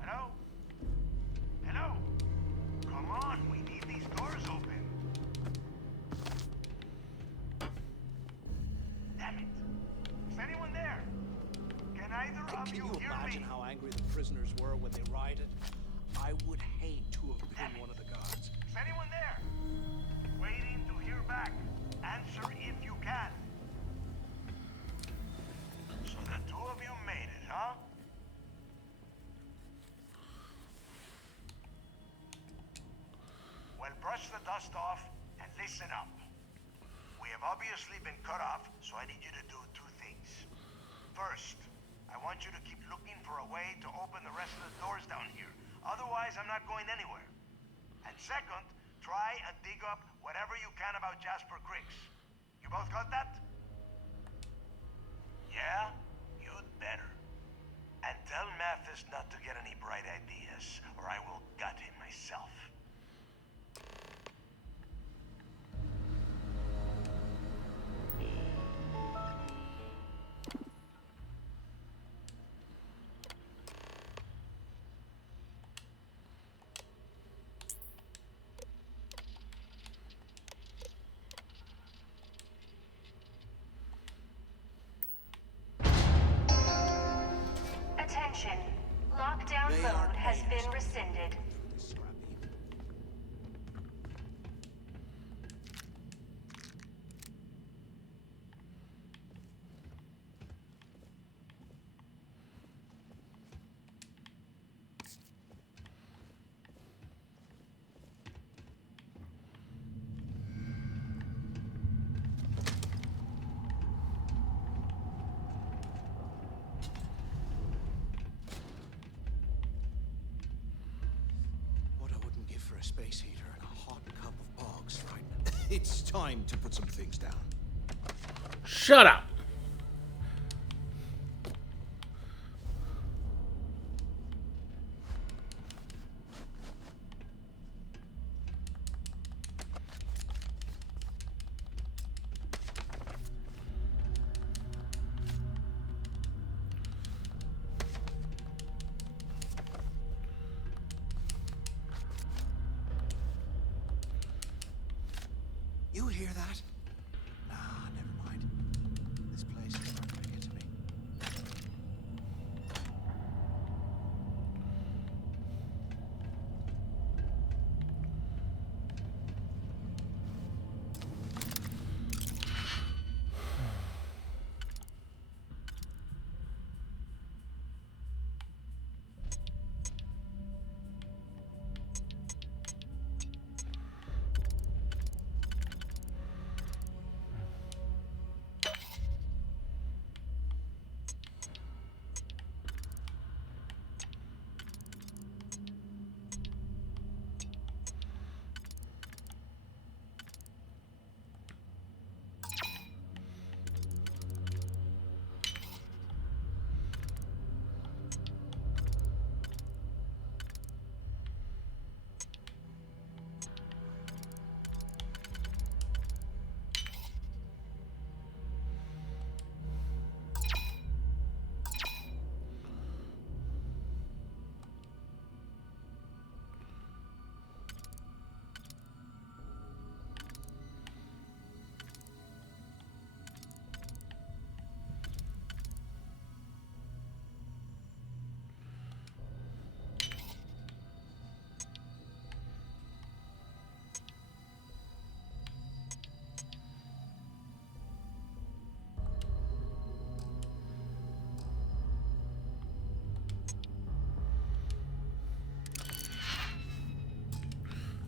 Hello? Hello? Come on, we need these doors open. Damn it. Is anyone there? Can either of Can you you hear imagine me? how angry the prisoners were when they rioted? I would hate to have been one of the guards. Is anyone there? Waiting to hear back. Answer if you can. So the two of you made it, huh? Well, brush the dust off and listen up. We have obviously been cut off, so I need you to do two things. First, I want you to keep looking for a way to open the rest of the doors down here. Otherwise, I'm not going anywhere. And second, try and dig up whatever you can about Jasper Griggs. You both got that? Yeah? You'd better. And tell Mathis not to get any bright ideas, or I will gut him myself. Attention. Lockdown mode has been rescinded. What I wouldn't give for a space heater and a hot cup of bogs, right? It's time to put some things down. Shut up! You hear that? Ah, never mind. This place is not gonna get to me.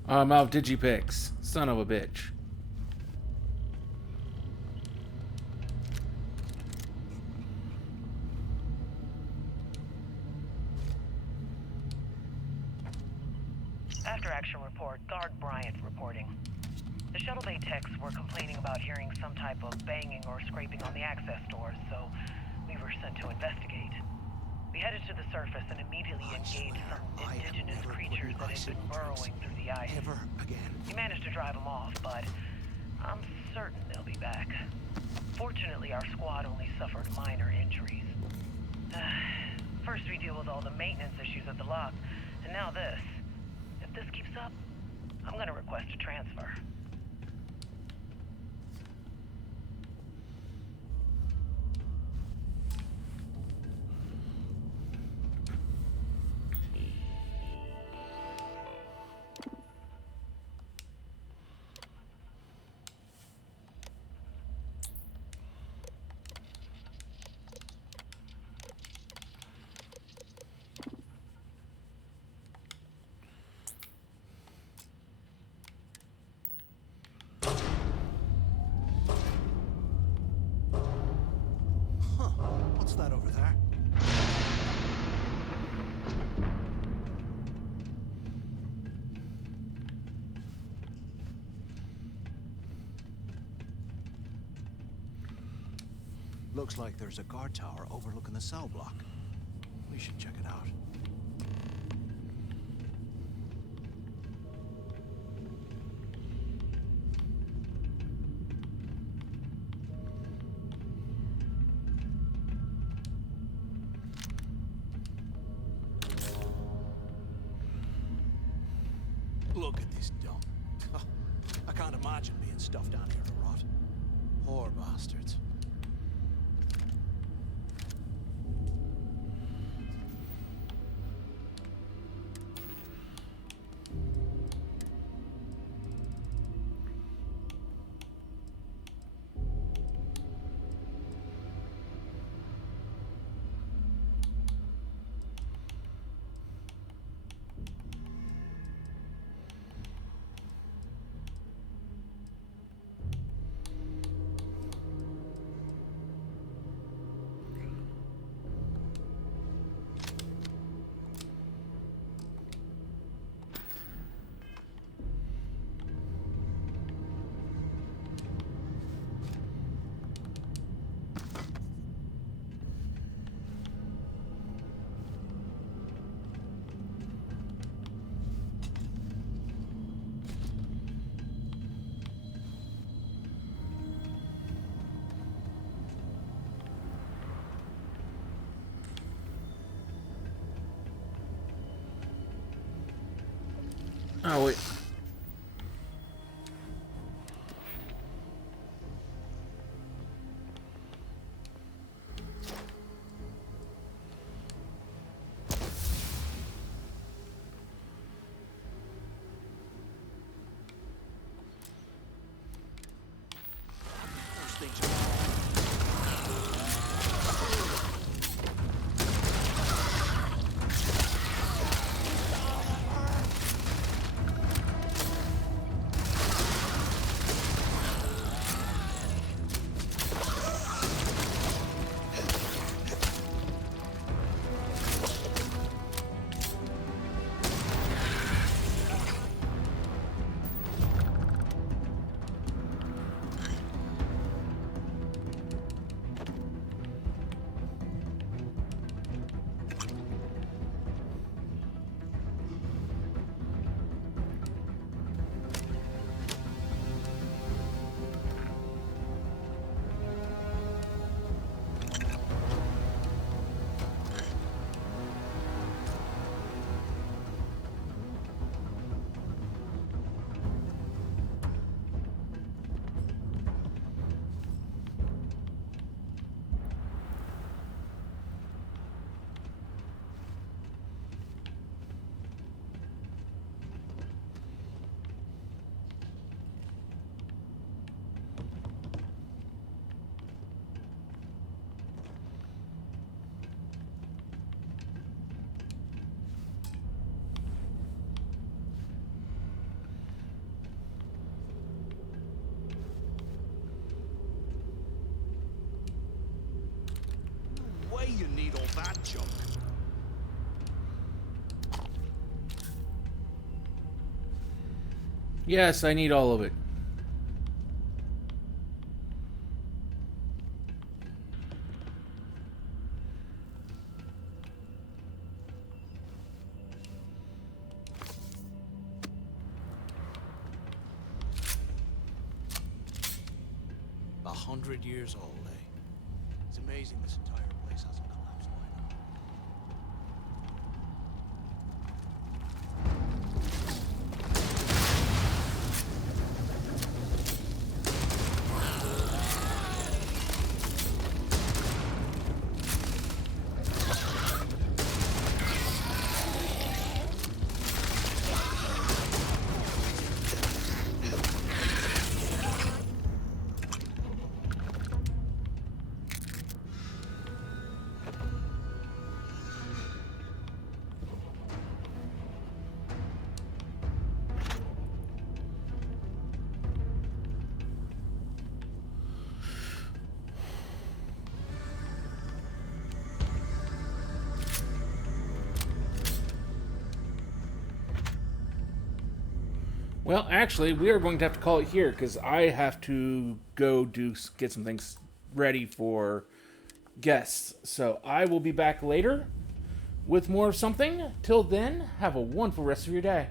I'm out of Digipix. Son of a bitch. After action report, Guard Bryant reporting. The shuttle bay techs were complaining about hearing some type of banging or scraping on the access doors, so we were sent to investigate. We headed to the surface and immediately engaged some indigenous creatures that had been burrowing through the ice. Ever again. We managed to drive them off, but I'm certain they'll be back. Fortunately, our squad only suffered minor injuries. First we deal with all the maintenance issues at the lock, and now this. If this keeps up, I'm gonna request a transfer. What's that over there? Looks like there's a guard tower overlooking the cell block. We should check it out. Look at this dump. I can't imagine being stuffed down here to rot. Poor bastards. Oh, wait. Those things are... way you need all that junk. Yes, I need all of it. 100 years old, eh? It's amazing this entire place hasn't collapsed by now. Well, actually, we are going to have to call it here because I have to go get some things ready for guests. So I will be back later with more of something. Till then, have a wonderful rest of your day.